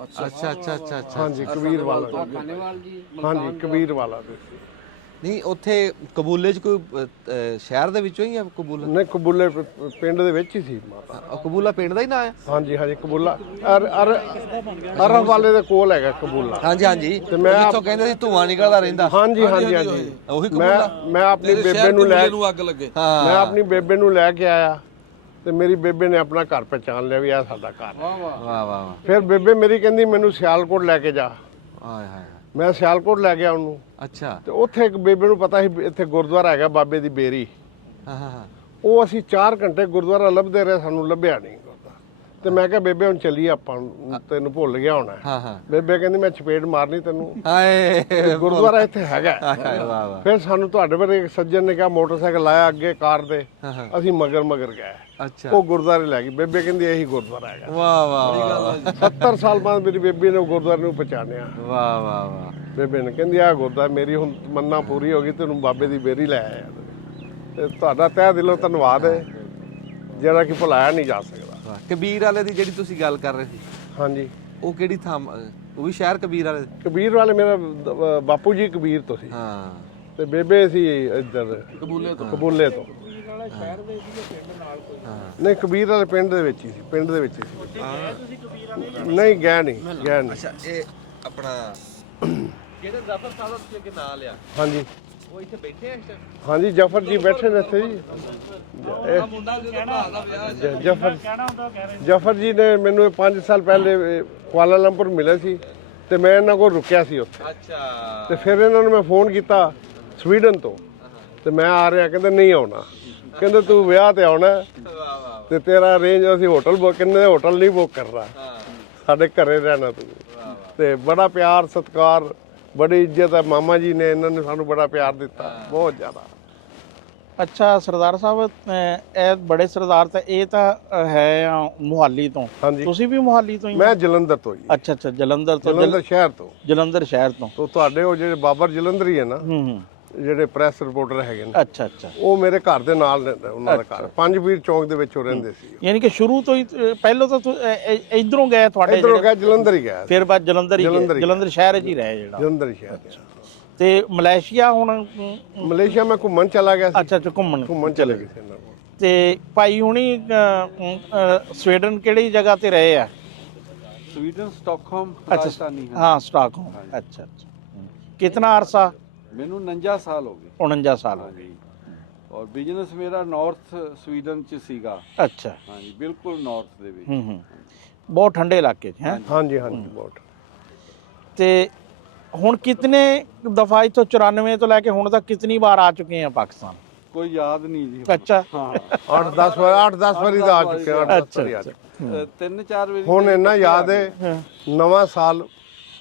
ਅੱਛਾ ਅੱਛਾ ਅੱਛਾ ਅੱਛਾ। ਹਾਂਜੀ, ਕਬੀਰ ਵਾਲਾ ਦੇ। ਹਾਂਜੀ, ਕਬੀਰ ਵਾਲਾ ਦੇ। ਨਹੀਂ ਉੱਥੇ ਕਬੂਲੇ 'ਚ ਕੋਈ ਸ਼ਹਿਰ ਦੇ ਵਿੱਚੋਂ ਹੀ ਆ ਕਬੂਲਾ? ਨਹੀਂ, ਕਬੂਲੇ ਪਿੰਡ ਦੇ ਵਿੱਚ ਹੀ ਸੀ ਮਾਤਾ। ਕਬੂਲਾ ਪਿੰਡ ਦਾ ਹੀ ਨਾਂ ਆ? ਹਾਂਜੀ ਹਾਂਜੀ, ਕਬੂਲਾ ਅਰਬ ਵਾਲੇ ਦੇ ਕੋਲ ਹੈਗਾ ਕਬੂਲਾ। ਹਾਂਜੀ ਹਾਂਜੀ, ਤੇ ਮੈਂ ਜਿੱਥੋਂ ਕਹਿੰਦੇ ਸੀ ਧੂਆਂ ਨਿਕਲਦਾ ਰਹਿੰਦਾ। ਹਾਂਜੀ ਹਾਂਜੀ ਹਾਂਜੀ, ਉਹੀ ਕਬੂਲਾ? ਮੈਂ ਆਪਣੀ ਬੇਬੇ ਨੂੰ ਲੈ ਨੂੰ ਅੱਗ ਲੱਗੇ। ਹਾਂ, ਮੈਂ ਆਪਣੀ ਬੇਬੇ ਨੂੰ ਲੈ ਕੇ ਆਇਆ, ਤੇ ਮੇਰੀ ਬੇਬੇ ਨੇ ਆਪਣਾ ਘਰ ਪਹਿਚਾਨ ਲਿਆ ਵੀ ਆ ਸਾਡਾ ਘਰ ਹੈ। ਵਾਹ ਵਾਹ ਵਾਹ, ਫਿਰ ਬੇਬੇ ਮੇਰੀ ਕਹਿੰਦੀ ਮੈਨੂੰ ਸਿਆਲਕੋਟ ਲੈ ਕੇ ਜਾ। ਹਾਏ ਹਾਏ, ਮੈਂ ਸਿਆਲਕੋਟ ਲੈ ਗਿਆ ਉਹਨੂੰ, ਅੱਛਾ, ਤੇ ਉੱਥੇ ਇੱਕ ਬੇਬੇ ਨੂੰ ਪਤਾ ਸੀ ਇੱਥੇ ਗੁਰਦੁਆਰਾ ਹੈਗਾ ਬਾਬੇ ਦੀ ਬੇਰੀ। ਹਾਂ ਹਾਂ ਹਾਂ, ਉਹ ਅਸੀਂ 4 ਘੰਟੇ ਗੁਰਦੁਆਰਾ ਲੱਭਦੇ ਰਹੇ, ਸਾਨੂੰ ਲੱਭਿਆ ਨਹੀਂ ਗੁਰਦੁਆਰਾ। ਤੇ ਮੈਂ ਕਿਹਾ ਬੇਬੇ ਹੁਣ ਚੱਲੀਏ ਆਪਾਂ, ਤੈਨੂੰ ਭੁੱਲ ਗਿਆ ਹੋਣਾ। ਹਾਂ ਹਾਂ, ਬੇਬੇ ਕਹਿੰਦੀ ਮੈਂ ਚਪੇੜ ਮਾਰਨੀ ਤੈਨੂੰ, ਹਾਏ ਗੁਰਦੁਆਰਾ ਇੱਥੇ ਹੈਗਾ। ਹਾਏ ਵਾਹ ਵਾਹ, ਫਿਰ ਸਾਨੂੰ ਤੁਹਾਡੇ ਬਾਰੇ ਇੱਕ ਸੱਜਣ ਨੇ ਕਿਹਾ ਮੋਟਰਸਾਈਕਲ ਲਾਇਆ ਅੱਗੇ ਕਾਰ ਦੇ, ਹਾਂ ਹਾਂ, ਅਸੀਂ ਮਗਰ ਮਗਰ ਗਏ। ਅੱਛਾ, ਉਹ ਗੁਰਦੁਆਰੇ ਲੈ ਗਈ। ਬੇਬੇ ਕਹਿੰਦੀ ਇਹੀ ਗੁਰਦੁਆਰਾ ਹੈਗਾ। ਵਾਹ ਵਾਹ ਵਾਹ 70 ਸਾਲ ਬਾਅਦ ਮੇਰੀ ਬੇਬੇ ਨੇ ਉਹ ਗੁਰਦੁਆਰੇ ਨੂੰ ਪਛਾਣਿਆ। ਵਾਹ ਵਾਹ ਵਾਹ, ਬੇਬੇ ਨੇ ਕਹਿੰਦੀ ਆ ਗੁਰਦੁਆਰਾ ਮੇਰੀ ਹੁਣ ਤਮੰਨਾ ਪੂਰੀ ਹੋ ਗਈ, ਤੈਨੂੰ ਬਾਬੇ ਦੀ ਬੇਰੀ ਲੈ ਆਇਆ। ਤੇ ਤੁਹਾਡਾ ਤਹਿ ਦਿਲੋਂ ਧੰਨਵਾਦ ਹੈ, ਜਿਹੜਾ ਕਿ ਭੁਲਾਇਆ ਨਹੀਂ ਜਾ ਸਕਦਾ। ਵਾਹ। ਕਬੀਰ ਵਾਲੇ ਦੀ ਜਿਹੜੀ ਤੁਸੀਂ ਗੱਲ ਕਰ ਰਹੇ ਸੀ, ਹਾਂਜੀ, ਉਹ ਕਿਹੜੀ ਥਾਂ? ਉਹ ਵੀ ਸ਼ਹਿਰ ਕਬੀਰ ਵਾਲੇ? ਕਬੀਰ ਵਾਲੇ ਮੇਰਾ ਬਾਪੂ ਜੀ ਕਬੀਰ ਤੋਂ ਸੀ, ਹਾਂ, ਤੇ ਬੇਬੇ ਸੀ ਇੱਧਰ ਕਬੂਲੇ ਤੋਂ। ਕਬੂਲੇ ਤੋਂ। ਨਹੀਂ, ਕਬੀਰ ਵਾਲੇ ਪਿੰਡ ਦੇ ਵਿੱਚ ਹੀ ਸੀ, ਪਿੰਡ ਦੇ ਵਿੱਚ ਹੀ ਸੀ। ਨਹੀਂ, ਗਿਆ ਨਹੀਂ। ਅੱਛਾ, ਇਹ ਆਪਣਾ ਕਿਹੜੇ ਜ਼ਾਫਰ ਸਾਹਿਬ ਦਾ ਤੁਸੀਂ ਅੱਗੇ ਨਾਂ ਲਿਆ, ਹਾਂਜੀ ਉਹ ਇੱਥੇ ਬੈਠੇ ਆ ਇਸ ਟਾਈਮ? ਹਾਂਜੀ, ਜਫਰ ਜੀ ਬੈਠੇ ਨੇ ਇੱਥੇ ਜੀ। ਮੁੰਡਾ ਜਿਹਦਾ ਭਰਾ ਦਾ ਵਿਆਹ ਜਫਰ ਕਹਿਣਾ ਹੁੰਦਾ ਉਹ ਕਹਿ ਰਹੇ ਜਫਰ ਜੀ ਨੇ ਮੈਨੂੰ 5 ਸਾਲ ਪਹਿਲੇ ਕੁਆਲਾਲੰਪੁਰ ਮਿਲੇ ਸੀ, ਤੇ ਮੈਂ ਇਹਨਾਂ ਕੋਲ ਰੁਕਿਆ ਸੀ ਉੱਥੇ। ਅੱਛਾ, ਤੇ ਫਿਰ ਇਹਨਾਂ ਨੂੰ ਮੈਂ ਫੋਨ ਕੀਤਾ ਸਵੀਡਨ ਤੋਂ, ਤੇ ਮੈਂ ਆ ਰਿਹਾ, ਕਹਿੰਦੇ ਨਹੀਂ ਆਉਣਾ, ਕਹਿੰਦੇ ਤੂੰ ਵਿਆਹ ਤੇ ਆਉਣਾ, ਵਾਹ ਵਾਹ, ਤੇ ਤੇਰਾ ਅਰੇਂਜ ਅਸੀਂ ਹੋਟਲ ਬੁੱਕ, ਕਹਿੰਦੇ ਹੋਟਲ ਨਹੀਂ ਬੁੱਕ ਕਰਨਾ, ਹਾਂ, ਸਾਡੇ ਘਰੇ ਰਹਿਣਾ ਤੂੰ। ਤੇ ਬੜਾ ਪਿਆਰ ਸਤਿਕਾਰ, ਬੜੀ ਇੱਜ਼ਤ ਹੈ। ਮਾਮਾ ਜੀ ਨੇ ਇਹਨਾਂ ਨੇ ਸਾਨੂੰ ਬੜਾ ਪਿਆਰ ਦਿੱਤਾ, ਬਹੁਤ ਜ਼ਿਆਦਾ। ਅੱਛਾ ਸਰਦਾਰ ਸਾਹਿਬ, ਇਹ ਬੜੇ ਸਰਦਾਰ ਤਾਂ ਇਹ ਤਾਂ ਹੈ ਮੁਹਾਲੀ ਤੋਂ, ਹਾਂਜੀ, ਤੁਸੀਂ ਵੀ ਮੁਹਾਲੀ ਤੋਂ ਹੀ? ਮੈਂ ਜਲੰਧਰ ਤੋਂ ਜੀ। ਅੱਛਾ ਅੱਛਾ, ਜਲੰਧਰ ਤੋਂ। ਜਲੰਧਰ ਸ਼ਹਿਰ ਤੋਂ। ਜਲੰਧਰ ਸ਼ਹਿਰ ਤੋਂ। ਤੋਂ ਤੁਹਾਡੇ ਉਹ ਜਿਹੜੇ ਬਾਬਰ ਜਲੰਧਰੀ ਹੈ ਨਾ, ਹੂੰ, ਜਿਹੜੇ ਪ੍ਰੈਸ ਰਿਪੋਰਟਰ ਹੈਗੇ ਨੇ, ਅੱਛਾ ਅੱਛਾ, ਉਹ ਮੇਰੇ ਘਰ ਦੇ ਨਾਲ ਨੇ, ਉਹਨਾਂ ਦਾ ਘਰ ਪੰਜਵੀਰ ਚੌਂਕ ਦੇ ਵਿੱਚ ਉਹ ਰਹਿੰਦੇ ਸੀ। ਯਾਨੀ ਕਿ ਸ਼ੁਰੂ ਤੋਂ ਹੀ ਪਹਿਲਾਂ ਤਾਂ ਇਧਰੋਂ ਗਏ ਤੁਹਾਡੇ? ਇਧਰੋਂ ਗਿਆ, ਜਲੰਧਰ ਹੀ ਗਿਆ, ਫਿਰ ਬਾਅਦ ਜਲੰਧਰ ਹੀ ਜਲੰਧਰ ਗਏ, ਹੀ। ਜਲੰਧਰ ਸ਼ਹਿਰ 'ਚ ਹੀ ਰਹੇ ਜਿਹੜਾ। ਜਲੰਧਰ ਹੀ ਸ਼ਹਿਰ 'ਚ। ਤੇ ਮਲੇਸ਼ੀਆ ਹੁਣ? ਮਲੇਸ਼ੀਆ ਮੈਂ ਘੁੰਮਣ ਚਲਾ ਗਿਆ ਸੀ। ਅੱਛਾ ਅੱਛਾ, ਘੁੰਮਣ ਚਲੇ ਗਏ ਸੀ ਇਹਨਾਂ ਕੋਲ। ਤੇ ਭਾਈ ਹੁਣੀ ਸਵੀਡਨ ਕਿਹੜੀ ਜਗ੍ਹਾ ਤੇ ਰਹੇ ਆ? ਸਵੀਡਨ ਸਟਾਕਹੋਮ ਅੱਛਾ, ਰਾਜਧਾਨੀ ਹੈ। ਹਾਂ, ਸਟਾਕਹੋਮ। ਅੱਛਾ ਅੱਛਾ, ਕਿੰਨਾ ਅਰਸਾ? ਮੈਨੂੰ 49 ਸਾਲ ਹੋ ਗਏ। 49 ਸਾਲ ਹੋ ਗਏ। ਔਰ ਬਿਜ਼ਨਸ ਮੇਰਾ ਨਾਰਥ ਸਵੀਡਨ ਚ ਸੀਗਾ। ਅੱਛਾ, ਹਾਂਜੀ, ਬਿਲਕੁਲ ਨਾਰਥ ਦੇ ਵਿੱਚ। ਬਹੁਤ ਠੰਡੇ ਇਲਾਕੇ 'ਚ ਹੈ। ਹਾਂਜੀ ਹਾਂਜੀ, ਬਹੁਤ। ਤੇ ਹੁਣ ਕਿਤਨੇ ਦਫਾ ਇੱਥੋਂ 94 ਤੋਂ ਲੈ ਕੇ ਹੁਣ ਤੱਕ ਕਿਤਨੀ ਵਾਰ ਆ ਚੁੱਕੇ ਆ ਪਾਕਿਸਤਾਨ? ਕੋਈ ਯਾਦ ਨਹੀਂ ਜੀ। ਅੱਛਾ। ਹਾਂ 8-10 ਵਾਰੀ ਤਾਂ ਆ ਚੁੱਕੇ ਆ, 8-10 ਵਾਰੀ ਆ ਚੁੱਕੇ। 3-4 ਵਾਰੀ ਹੁਣ ਇੰਨਾ ਯਾਦ ਹੈ, ਨਵਾਂ ਸਾਲ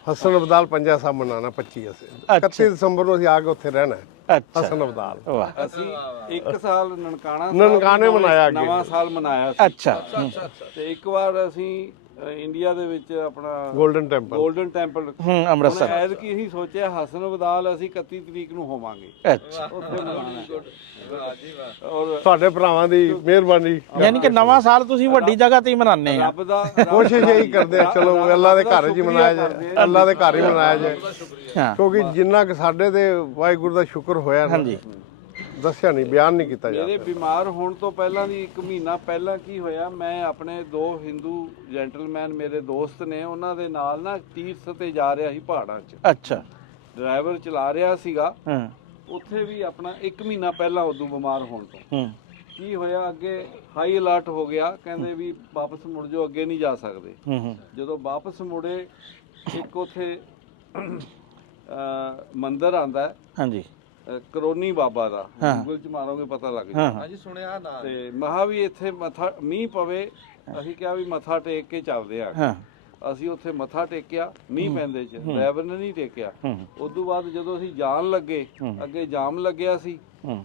ਹਸਨ ਅਬਦਾਲ ਪੰਜਾ ਸਾਹਿਬ ਮਨਾਣਾ 25 ਅਸੀਂ 31 ਦਸੰਬਰ ਨੂੰ ਅਸੀਂ ਆ ਕੇ ਉੱਥੇ ਰਹਿਣਾ ਹੈ, ਅੱਛਾ ਹਸਨ ਅਬਦਾਲ। ਵਾਹ, ਅਸੀਂ 1 ਸਾਲ ਨਨਕਾਣਾ ਨਨਕਾਣੇ ਮਨਾਇਆ ਅੱਗੇ। ਨਵਾਂ ਸਾਲ ਮਨਾਇਆ ਸੀ। ਅੱਛਾ ਤੇ ਇੱਕ ਵਾਰ ਅਸੀਂ ਇੰਡੀਆ ਦੇ ਵਿੱਚ ਆਪਣਾ golden temple. Golden temple Amritsar. ਐਦ ਕੀ ਅਸੀਂ ਸੋਚਿਆ ਹਸਨ ਅਬਦਾਲ ਅਸੀਂ 31 ਤਰੀਕ ਨੂੰ ਹੋਵਾਂਗੇ ਅੱਛਾ, ਉੱਥੇ ਮਨਾਉਣਾ। ਔਰ ਤੁਹਾਡੇ ਭਰਾਵਾਂ ਦੀ ਮਿਹਰਬਾਨੀ। ਯਾਨੀ ਕਿ ਨਵਾਂ ਸਾਲ ਤੁਸੀਂ ਵੱਡੀ ਜਗ੍ਹਾ ਤੇ ਹੀ ਮਨਾਉਂਦੇ ਆ। ਰੱਬ ਦਾ ਕੋਸ਼ਿਸ਼ ਇਹੀ ਕਰਦੇ ਆ, ਚਲੋ ਅੱਲਾ ਦੇ ਘਰ 'ਚ ਹੀ ਮਨਾਇਆ ਜਾਏ, ਅੱਲਾ ਦੇ ਘਰ ਹੀ ਮਨਾਇਆ ਜਾਏ, ਹਾਂ ਕਿਉਂਕਿ ਜਿੰਨਾ ਕਿ ਸਾਡੇ ਤੇ ਵਾਹਿਗੁਰੂ ਦਾ ਸ਼ੁਕਰ ਹੋਇਆ ਨਾ, ਹਾਂਜੀ ਦੱਸਿਆ ਨਹੀਂ, ਬਿਆਨ ਨਹੀਂ ਕੀਤਾ ਮੇਰੇ ਜਾਂਦਾ। ਬਿਮਾਰ ਹੋਣ ਤੋਂ ਪਹਿਲਾਂ ਦੀ 1 ਮਹੀਨਾ ਪਹਿਲਾਂ ਕੀ ਹੋਇਆ, ਮੈਂ ਆਪਣੇ 2 ਹਿੰਦੂ ਜੈਂਟਲਮੈਨ ਮੇਰੇ ਦੋਸਤ ਨੇ, ਉਹਨਾਂ ਦੇ ਨਾਲ ਨਾ ਤੀਰਥ ਤੇ ਜਾ ਰਿਹਾ ਸੀ ਪਹਾੜਾਂ 'ਚ। ਅੱਛਾ, ਡਰਾਈਵਰ ਚਲਾ ਰਿਹਾ ਸੀਗਾ, ਹਾਂ ਉੱਥੇ ਵੀ ਆਪਣਾ 1 ਮਹੀਨਾ ਪਹਿਲਾਂ ਉਦੋਂ ਬਿਮਾਰ ਹੋਣ ਤੋਂ ਹੂੰ ਕੀ ਹੋਇਆ, ਅੱਗੇ ਹਾਈ ਅਲਰਟ ਹੋ ਗਿਆ, ਕਹਿੰਦੇ ਵੀ ਵਾਪਸ ਮੁੜ ਜਾਓ, ਅੱਗੇ ਨਹੀਂ ਜਾ ਸਕਦੇ। ਹੂੰ ਜਦੋਂ ਵਾਪਸ ਮੁੜੇ, ਇੱਕ ਉੱਥੇ ਮੰਦਿਰ ਆਂਦਾ ਹਾਂਜੀ ਕਰੋਨੀ ਬਾਬਾ ਦਾ, ਹਾਂ। ਗੂਗਲ 'ਚ ਮਾਰੋਗੇ ਪਤਾ ਲੱਗ ਹਾਂ ਜਾਊ। ਹਾਂਜੀ ਸੁਣਿਆ ਨਾ। ਤੇ ਮਹਾ ਵੀ ਇੱਥੇ ਮੱਥਾ ਮੀਂਹ ਪਵੇ, ਅਸੀਂ ਕਿਹਾ ਵੀ ਮੱਥਾ ਟੇਕ ਕੇ ਚੱਲਦੇ ਆ। ਹਾਂ ਅਸੀਂ ਉੱਥੇ ਮੱਥਾ ਟੇਕਿਆ ਮੀਂਹ ਪੈਂਦੇ 'ਚ, ਡਰਾਈਵਰ ਨੇ ਨਹੀਂ ਟੇਕਿਆ। ਹੂੰ ਉਦੋਂ ਬਾਅਦ ਜਦੋਂ ਅਸੀਂ ਜਾਣ ਲੱਗੇ, ਅੱਗੇ ਜਾਮ ਲੱਗਿਆ ਸੀ, ਹੂੰ